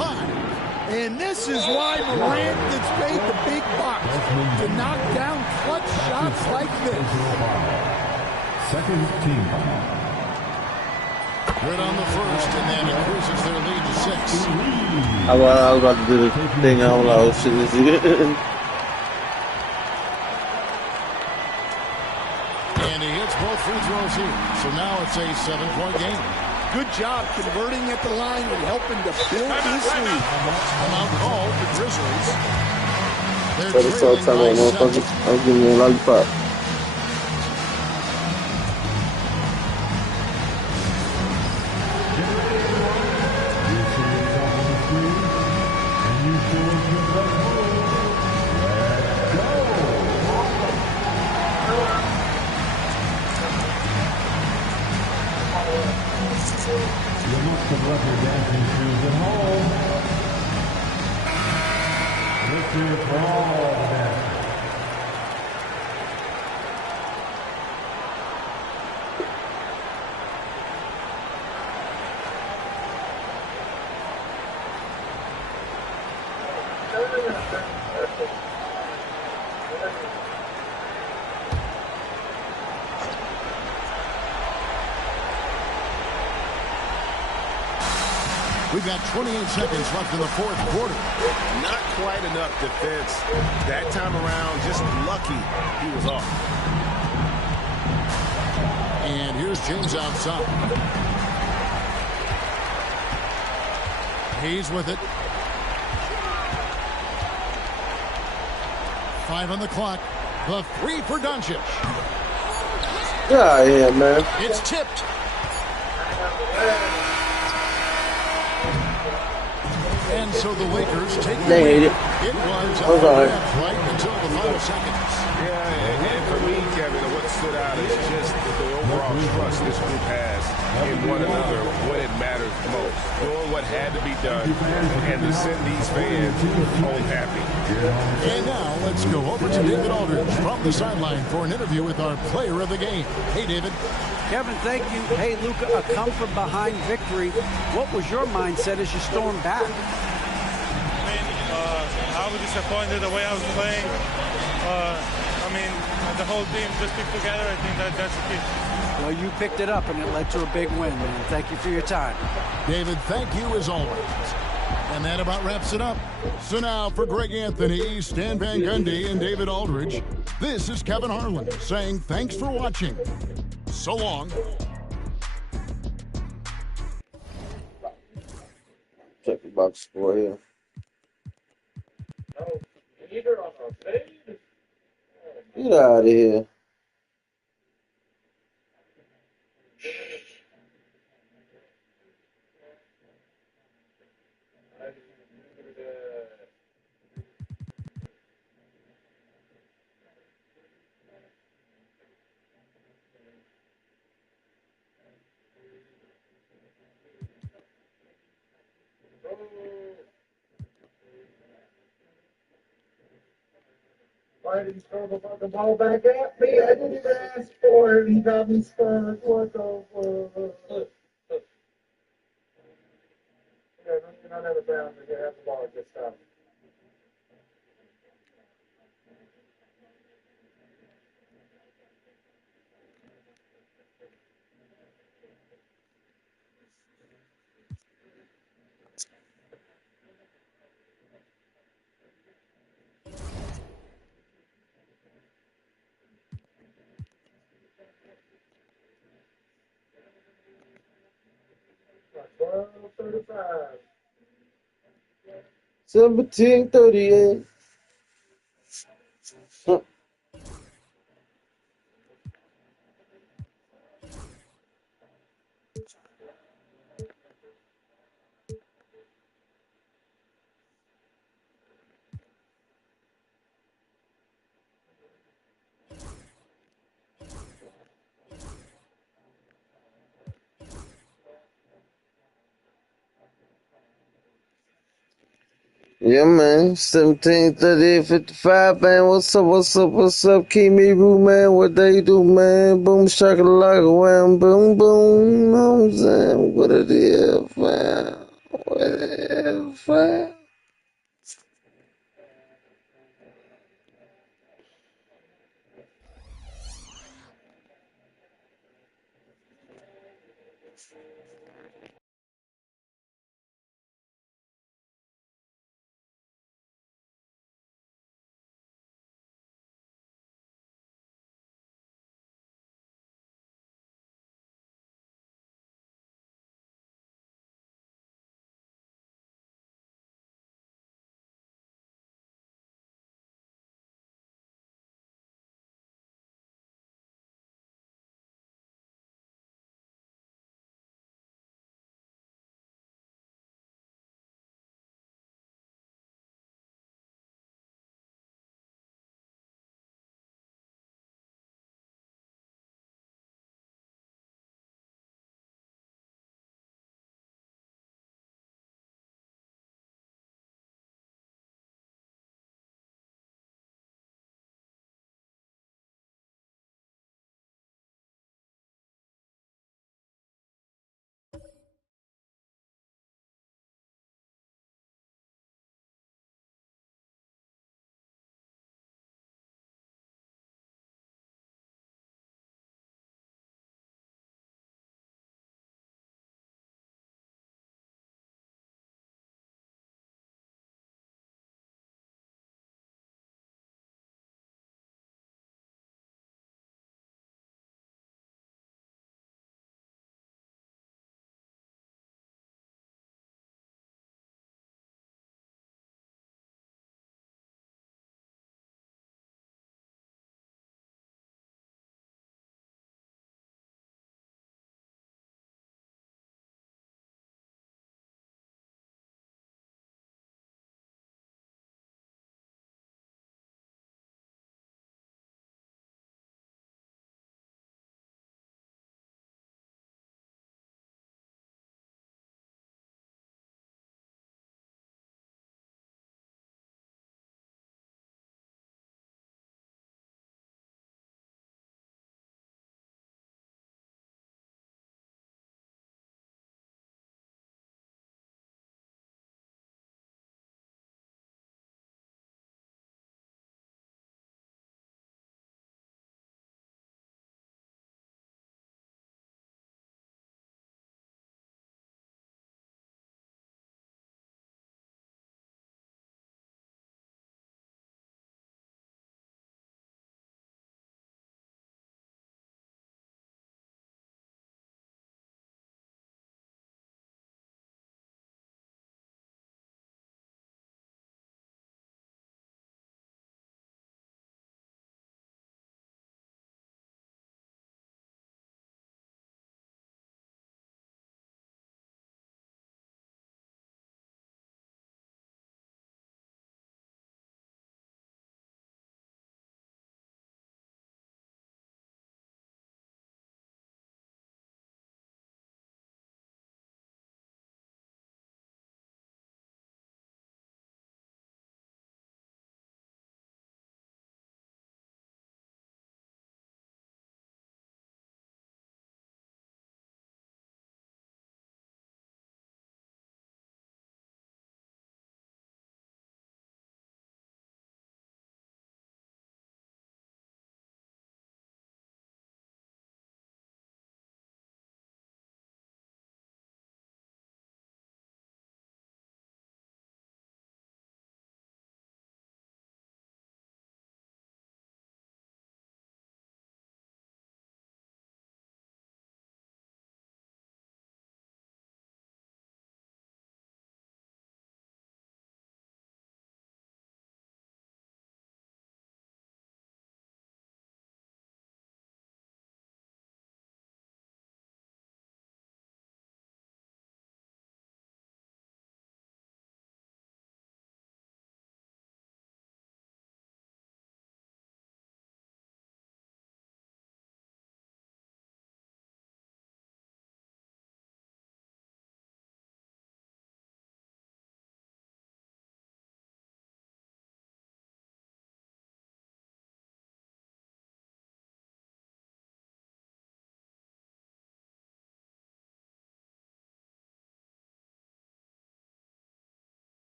And this is why Morant gets paid the big bucks, to knock down clutch shots like this. Second team. Good on the first, and that increases their lead to 6. I was about to do the thing. I was like, oh shit, this is good. And he hits both free throws here. So now it's a 7-point game. Good job converting at the line and helping to build this lead. Timeout call the Grizzlies. They're Better start time on motherfuckers. I was giving you a lollipop. You must have left your dancing shoes at home. Let's hear it for all the dancers. We've got 28 seconds left in the fourth quarter. Not quite enough defense that time around. Just lucky he was off. And here's James outside. He's with it. 5 on the clock. The 3 for Doncic. Yeah, man. It's tipped. And so the Lakers take the They lead. hate it. It was I'm sorry. right until the final seconds. Yeah, and for me, Kevin, what stood out is just the overall trust this group has in one another when it matters most. Doing what had to be done and to send these fans home happy. And now let's go over to David Aldridge from the sideline for an interview with our player of the game. Hey, David. Kevin, thank you. Hey, Luka, a come-from-behind victory. What was your mindset as you stormed back? I was disappointed the way I was playing. The whole team just stick together. I think that's the key. Well, you picked it up, and it led to a big win, man. Thank you for your time. David, thank you as always. And that about wraps it up. So now for Greg Anthony, Stan Van Gundy, and David Aldridge, this is Kevin Harlan saying thanks for watching. So long. Check the box score here. Get out of here. Why did he throw the fucking ball back at me? I didn't even ask for it. He got me stuck. What the fuck? Yeah, you're not out of bounds. You have the ball. Good stuff. Twelve 35. 1738. Yeah, man. 17:38:55, man. What's up? What's up? What's up? Keep me room, man. What they do, man? Boom, shakalaka, wham, boom, boom. You know what I'm saying? What it is, man? What it is, man?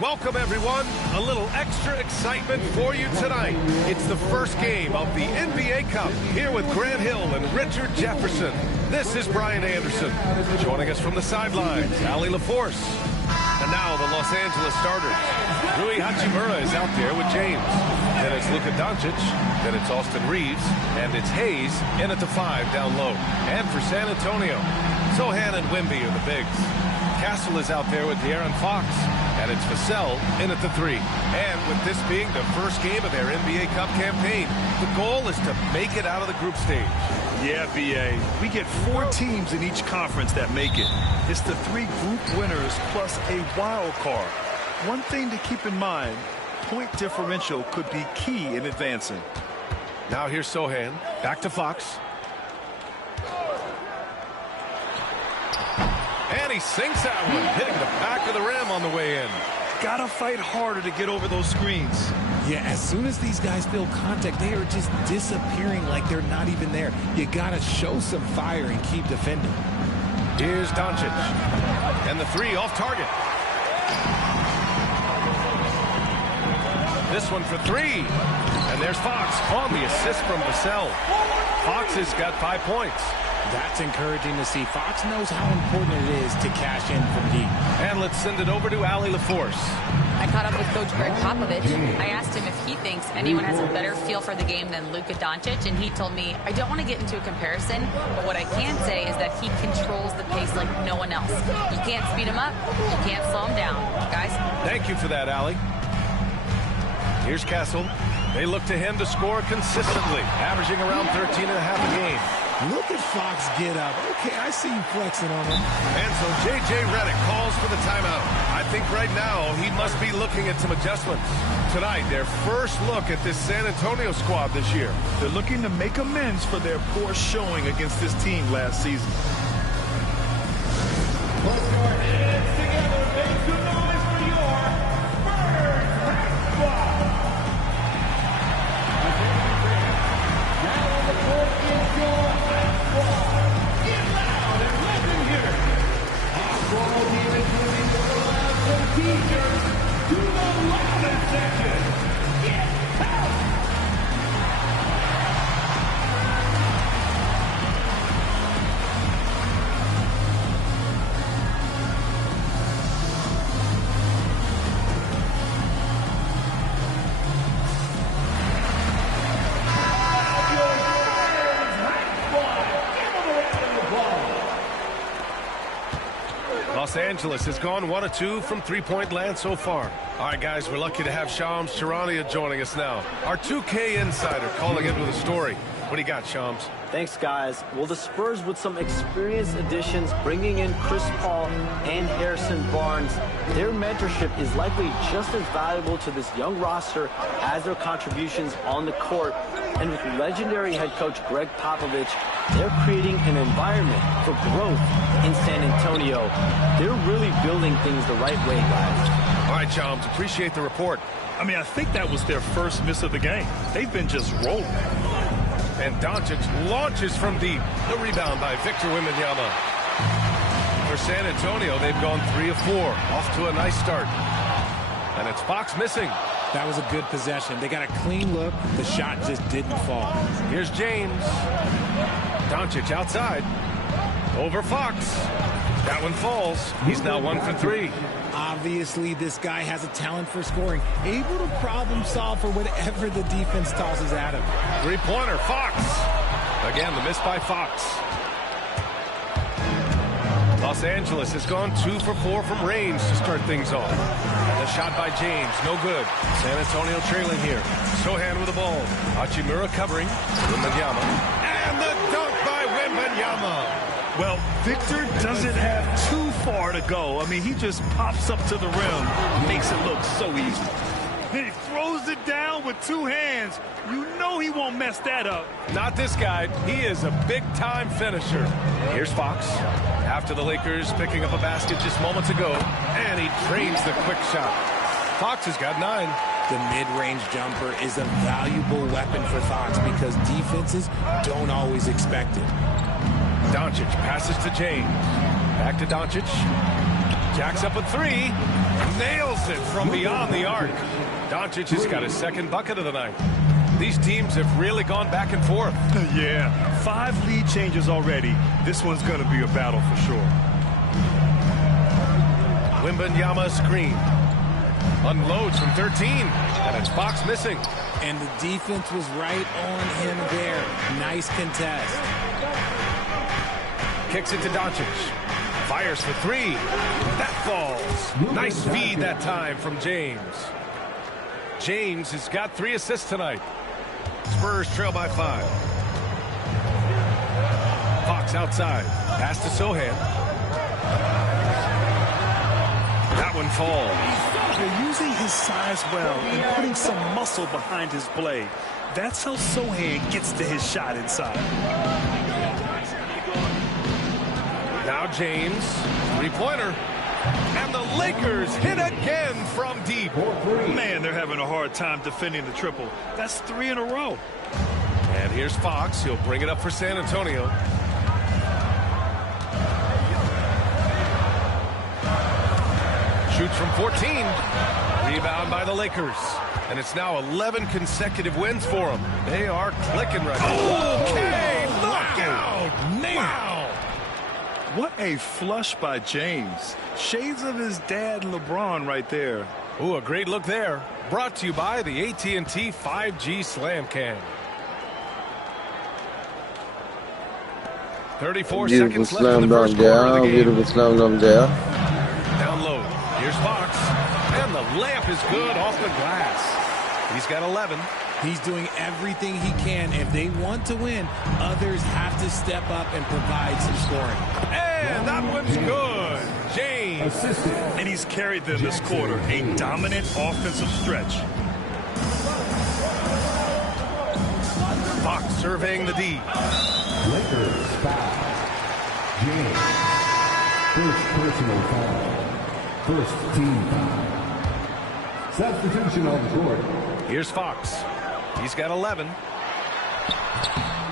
Welcome, everyone. A little extra excitement for you tonight. It's the first game of the NBA Cup here with Grant Hill and Richard Jefferson. This is Brian Anderson. Joining us from the sidelines, Allie LaForce. And now the Los Angeles starters. Rui Hachimura is out there with James. Then it's Luka Doncic. Then it's Austin Reeves. And it's Hayes in at the 5 down low. And for San Antonio, Sohan and Wemby are the bigs. Castle is out there with De'Aaron Fox. And it's Vassell in at the 3. And with this being the first game of their NBA Cup campaign, the goal is to make it out of the group stage. Yeah, B.A. We get 4 teams in each conference that make it. It's the 3 group winners plus a wild card. One thing to keep in mind, point differential could be key in advancing. Now here's Sohan. Back to Fox. And he sinks that one, hitting the back of the rim on the way in. Gotta fight harder to get over those screens. Yeah, as soon as these guys feel contact, they are just disappearing like they're not even there. You gotta show some fire and keep defending. Here's Doncic. And the 3 off target. This one for 3. And there's Fox on the assist from Vassell. Fox has got 5 points. That's encouraging to see. Fox knows how important it is to cash in from deep. And let's send it over to Allie LaForce. I caught up with Coach Greg Popovich. I asked him if he thinks anyone has a better feel for the game than Luka Doncic, and he told me, I don't want to get into a comparison, but what I can say is that he controls the pace like no one else. You can't speed him up, you can't slow him down. Guys? Thank you for that, Allie. Here's Castle. They look to him to score consistently, averaging around 13.5 a game. Look at Fox get up. Okay, I see you flexing on him. And so J.J. Redick calls for the timeout. I think right now he must be looking at some adjustments. Tonight, their first look at this San Antonio squad this year. They're looking to make amends for their poor showing against this team last season. Put your hands together. Make some noise for your first basketball. Now on the court is your basketball. Get loud and let them hear it. Basketball team including the loud from teachers to the loudest section. Get out. Los Angeles has gone 1 of 2 from three-point land so far. All right, guys, we're lucky to have Shams Charania joining us now. Our 2K insider calling in with a story. What do you got, Shams? Thanks, guys. Well, the Spurs with some experienced additions, bringing in Chris Paul and Harrison Barnes, their mentorship is likely just as valuable to this young roster as their contributions on the court. And with legendary head coach Greg Popovich, they're creating an environment for growth in San Antonio. They're really building things the right way, guys. All right, Shams, appreciate the report. I mean, I think that was their first miss of the game. They've been just rolling. And Doncic launches from deep. The rebound by Victor Wembanyama. For San Antonio, they've gone 3 of 4. Off to a nice start. And it's Fox missing. That was a good possession. They got a clean look. The shot just didn't fall. Here's James. Doncic outside. Over Fox. That one falls. He's now 1 for 3. Obviously, this guy has a talent for scoring. Able to problem solve for whatever the defense tosses at him. Three-pointer, Fox. Again, the miss by Fox. Los Angeles has gone 2 for 4 from range to start things off. And the shot by James, no good. San Antonio trailing here. Sohan with the ball. Hachimura covering. Wembanyama. And the dunk by Wembanyama. Well, Victor doesn't have too far to go. I mean, he just pops up to the rim, makes it look so easy. He throws it down with 2 hands. You know he won't mess that up. Not this guy. He is a big-time finisher. Here's Fox. After the Lakers picking up a basket just moments ago, and he drains the quick shot. Fox has got 9. The mid-range jumper is a valuable weapon for Fox because defenses don't always expect it. Doncic passes to James. Back to Doncic. Jacks up a three. Nails it from beyond the arc. Doncic has got his second bucket of the night. These teams have really gone back and forth. Yeah, 5 lead changes already. This one's going to be a battle for sure. Wembanyama screen. Unloads from 13. And it's Fox missing. And the defense was right on him there. Nice contest. Kicks it to Doncic. Fires for 3. That falls. Nice feed that time from James. James has got 3 assists tonight. Spurs trail by 5. Fox outside. Pass to Sohan. That one falls. They're using his size well and putting some muscle behind his play. That's how Sohan gets to his shot inside. Now James, 3-pointer. And the Lakers hit again from deep. Man, they're having a hard time defending the triple. That's 3 in a row. And here's Fox. He'll bring it up for San Antonio. Shoots from 14. Rebound by the Lakers. And it's now 11 consecutive wins for them. They are clicking right now. Okay, knockout. Wow. What a flush by James. Shades of his dad, LeBron, right there. Ooh, a great look there. Brought to you by the AT&T 5G Slam Cam. 34 seconds left in the first quarter of the game. Beautiful slam dunk there. Down low. Here's Fox. And the layup is good off the glass. He's got 11. He's doing everything he can. If they want to win, others have to step up and provide some scoring. And that one's good. James. And he's carried them this quarter. A dominant offensive stretch. Fox surveying the D. Lakers foul. James. First personal foul. First team foul. Substitution on the court. Here's Fox. He's got 11.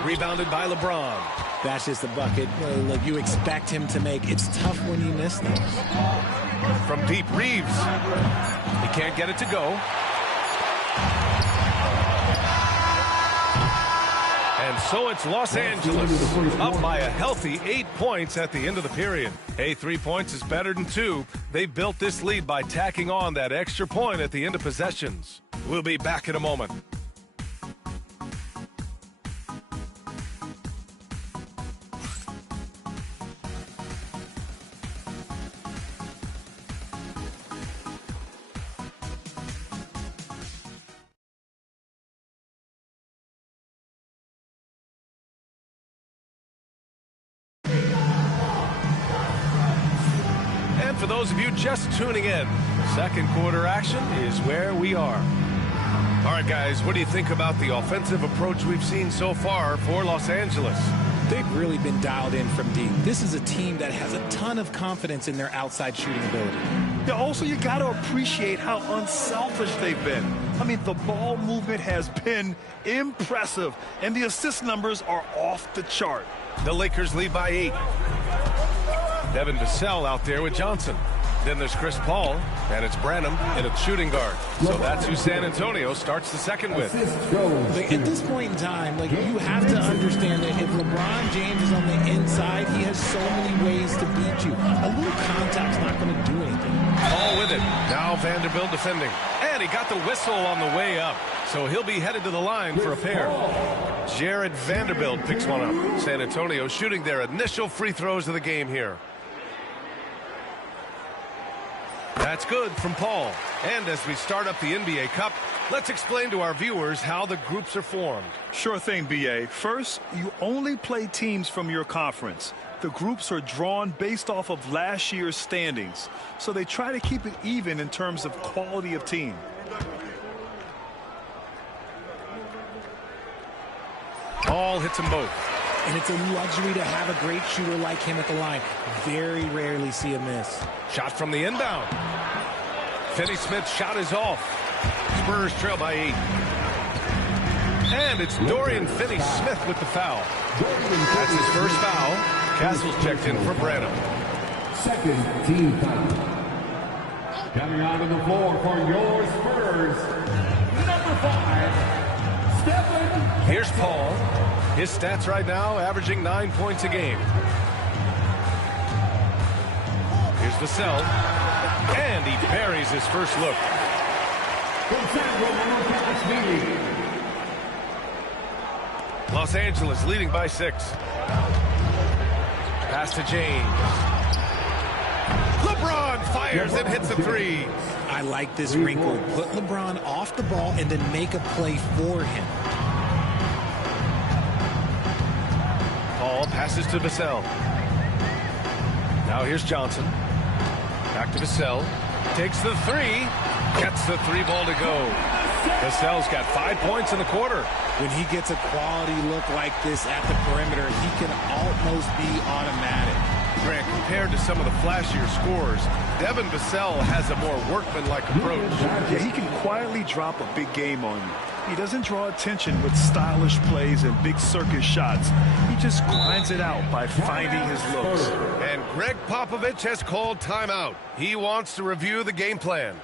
Rebounded by LeBron. That's just a bucket. Look, you expect him to make. It's tough when you miss those. From deep, Reeves. He can't get it to go. And so it's Los Angeles up by a healthy 8 points at the end of the period. Hey, 3 points is better than 2. They built this lead by tacking on that extra point at the end of possessions. We'll be back in a moment. For those of you just tuning in, second quarter action is where we are. All right, guys, what do you think about the offensive approach we've seen so far for Los Angeles? They've really been dialed in from deep. This is a team that has a ton of confidence in their outside shooting ability. Yeah, also, you got to appreciate how unselfish they've been. I mean, the ball movement has been impressive, and the assist numbers are off the chart. The Lakers lead by 8. Devin Vassell out there with Johnson. Then there's Chris Paul, and it's Branham in a shooting guard. So that's who San Antonio starts the second with. At this point in time, you have to understand that if LeBron James is on the inside, he has so many ways to beat you. A little contact's not going to do anything. Paul with it. Now Vanderbilt defending. And he got the whistle on the way up. So he'll be headed to the line for a pair. Jared Vanderbilt picks one up. San Antonio shooting their initial free throws of the game here. That's good from Paul. And as we start up the NBA Cup, let's explain to our viewers how the groups are formed. Sure thing, B.A. First, you only play teams from your conference. The groups are drawn based off of last year's standings. So they try to keep it even in terms of quality of team. Paul hits them both. And it's a luxury to have a great shooter like him at the line. Very rarely see a miss. Shot from the inbound. Finney-Smith's shot is off. Spurs trail by 8. And it's Dorian Finney-Smith with the foul. That's his first foul. Castle's checked in for Branham. Second team foul. Coming onto the floor for your Spurs, number 5, Stephen. Here's Paul. His stats right now averaging 9 points a game. Here's Vassell. And he buries his first look. Los Angeles leading by 6. Pass to James. LeBron fires and hits a 3. I like this wrinkle. Put LeBron off the ball and then make a play for him. Paul passes to Vassell. Now here's Johnson. Back to Vassell. Takes the 3. Gets the 3 ball to go. Vassell's got 5 points in the quarter. When he gets a quality look like this at the perimeter, he can almost be automatic. Grant, compared to some of the flashier scorers, Devin Vassell has a more workmanlike approach. Yeah, he can quietly drop a big game on you. He doesn't draw attention with stylish plays and big circus shots. He just grinds it out by finding his looks. And Greg Popovich has called timeout. He wants to review the game plan.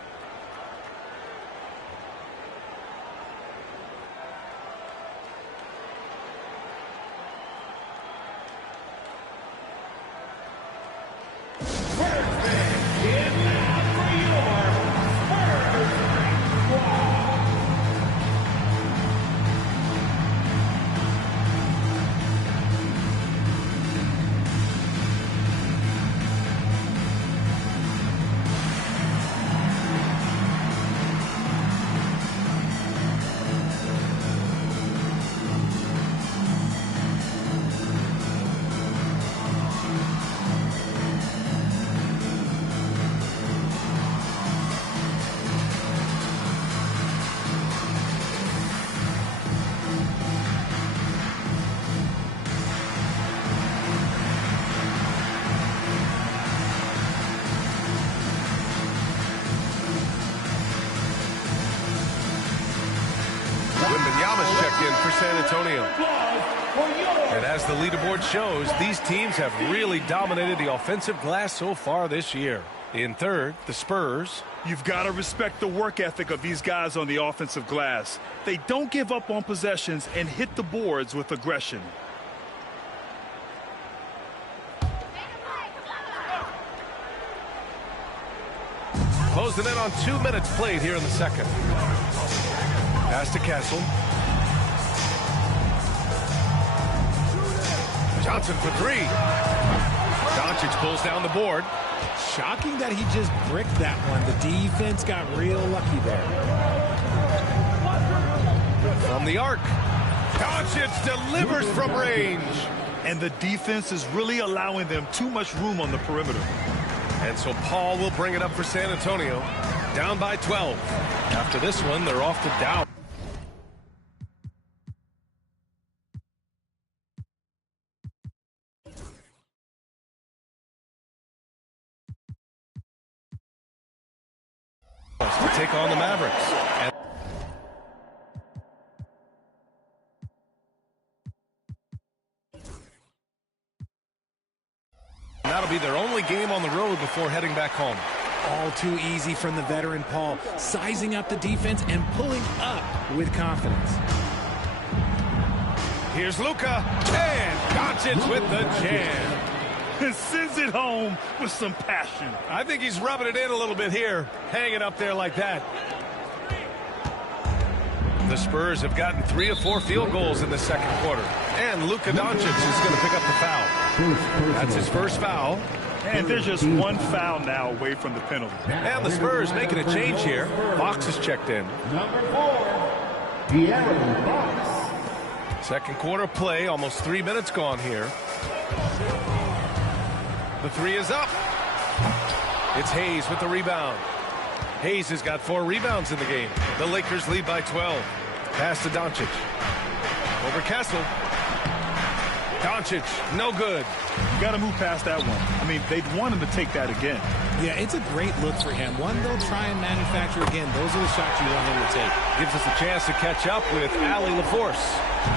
For San Antonio. And as the leaderboard shows, these teams have really dominated the offensive glass so far this year. In third, the Spurs. You've got to respect the work ethic of these guys on the offensive glass. They don't give up on possessions and hit the boards with aggression. Closing in on 2 minutes played here in the second. Pass to Castle. Johnson for 3. Doncic pulls down the board. Shocking that he just bricked that one. The defense got real lucky there. From the arc. Doncic delivers from range. And the defense is really allowing them too much room on the perimeter. And so Paul will bring it up for San Antonio. Down by 12. After this one, they're off to down. To take on the Mavericks. And that'll be their only game on the road before heading back home. All too easy from the veteran Paul, sizing up the defense and pulling up with confidence. Here's Luka, and Doncic with the jam. And sends it home with some passion. I think he's rubbing it in a little bit here, hanging up there like that. The Spurs have gotten 3 of 4 field goals in the second quarter. And Luka Doncic is going to pick up the foul. That's his first foul. And there's just one foul now away from the penalty. And the Spurs making a change here. Fox is checked in. Number 4, De'Aaron Fox. Second quarter play, almost 3 minutes gone here. The 3 is up. It's Hayes with the rebound. Hayes has got 4 rebounds in the game. The Lakers lead by 12. Pass to Doncic. Over Castle. Doncic, no good. You got to move past that one. I mean, they'd want him to take that again. Yeah, it's a great look for him. One they'll try and manufacture again. Those are the shots you want him to take. Gives us a chance to catch up with Allie LaForce.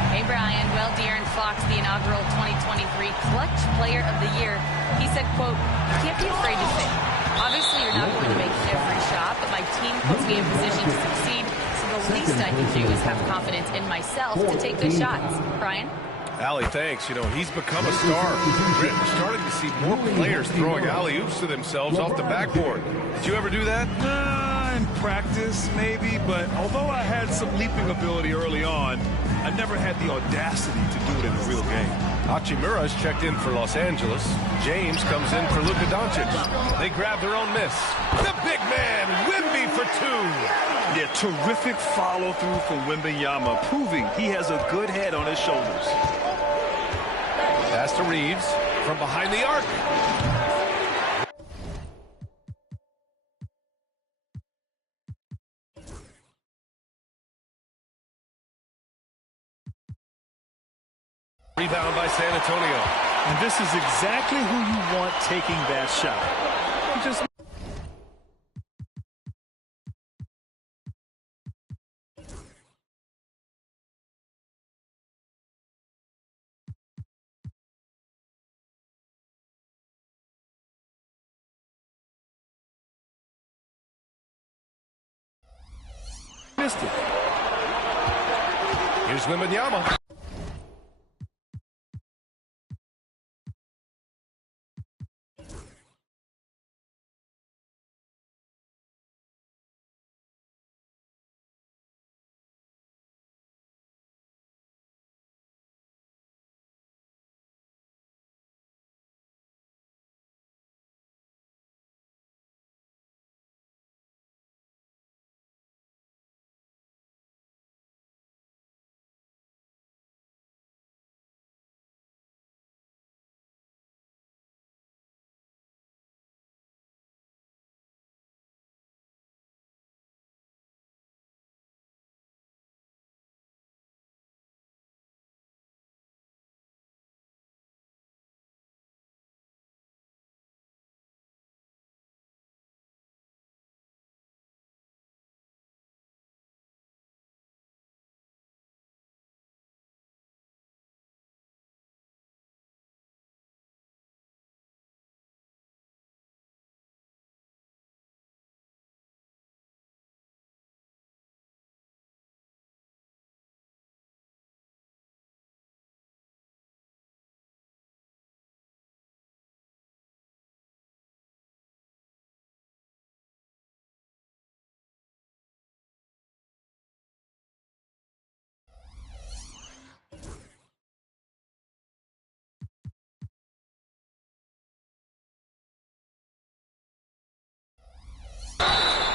Hey, Brian. Well, De'Aaron Fox, the inaugural 2023 Clutch Player of the Year, he said, quote, "You can't be afraid to fail. Obviously, you're not going to make every shot, but my team puts me in position to succeed, so the least I can do is have confidence in myself to take good shots. Brian? Allie, thanks. You know, he's become a star. We're starting to see more players throwing alley-oops to themselves off the backboard. Did you ever do that? In practice, maybe, but although I had some leaping ability early on, I never had the audacity to do it in a real game. Hachimura's checked in for Los Angeles. James comes in for Luka Doncic. They grab their own miss. The big man, Wemby for two. Yeah, terrific follow-through from Wembanyama, proving he has a good head on his shoulders. Pass to Reeves from behind the arc. Rebound by San Antonio. And this is exactly who you want taking that shot. You just missed it. Here's Wembanyama.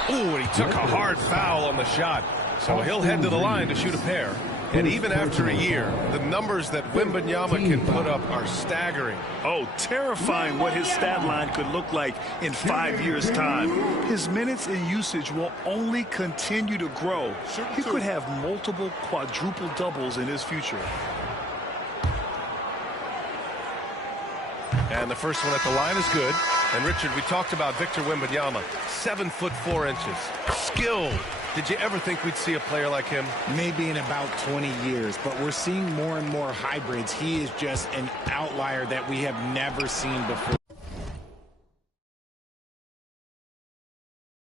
Ooh, and he took a hard foul on the shot. So he'll head to the line to shoot a pair. And even after a year, the numbers that Wembanyama can put up are staggering. Oh, terrifying what his stat line could look like in 5 years' time. His minutes and usage will only continue to grow. He could have multiple quadruple doubles in his future. And the first one at the line is good. And Richard, we talked about Victor Wembanyama, 7'4". Skilled. Did you ever think we'd see a player like him? Maybe in about 20 years, but we're seeing more and more hybrids. He is just an outlier that we have never seen before.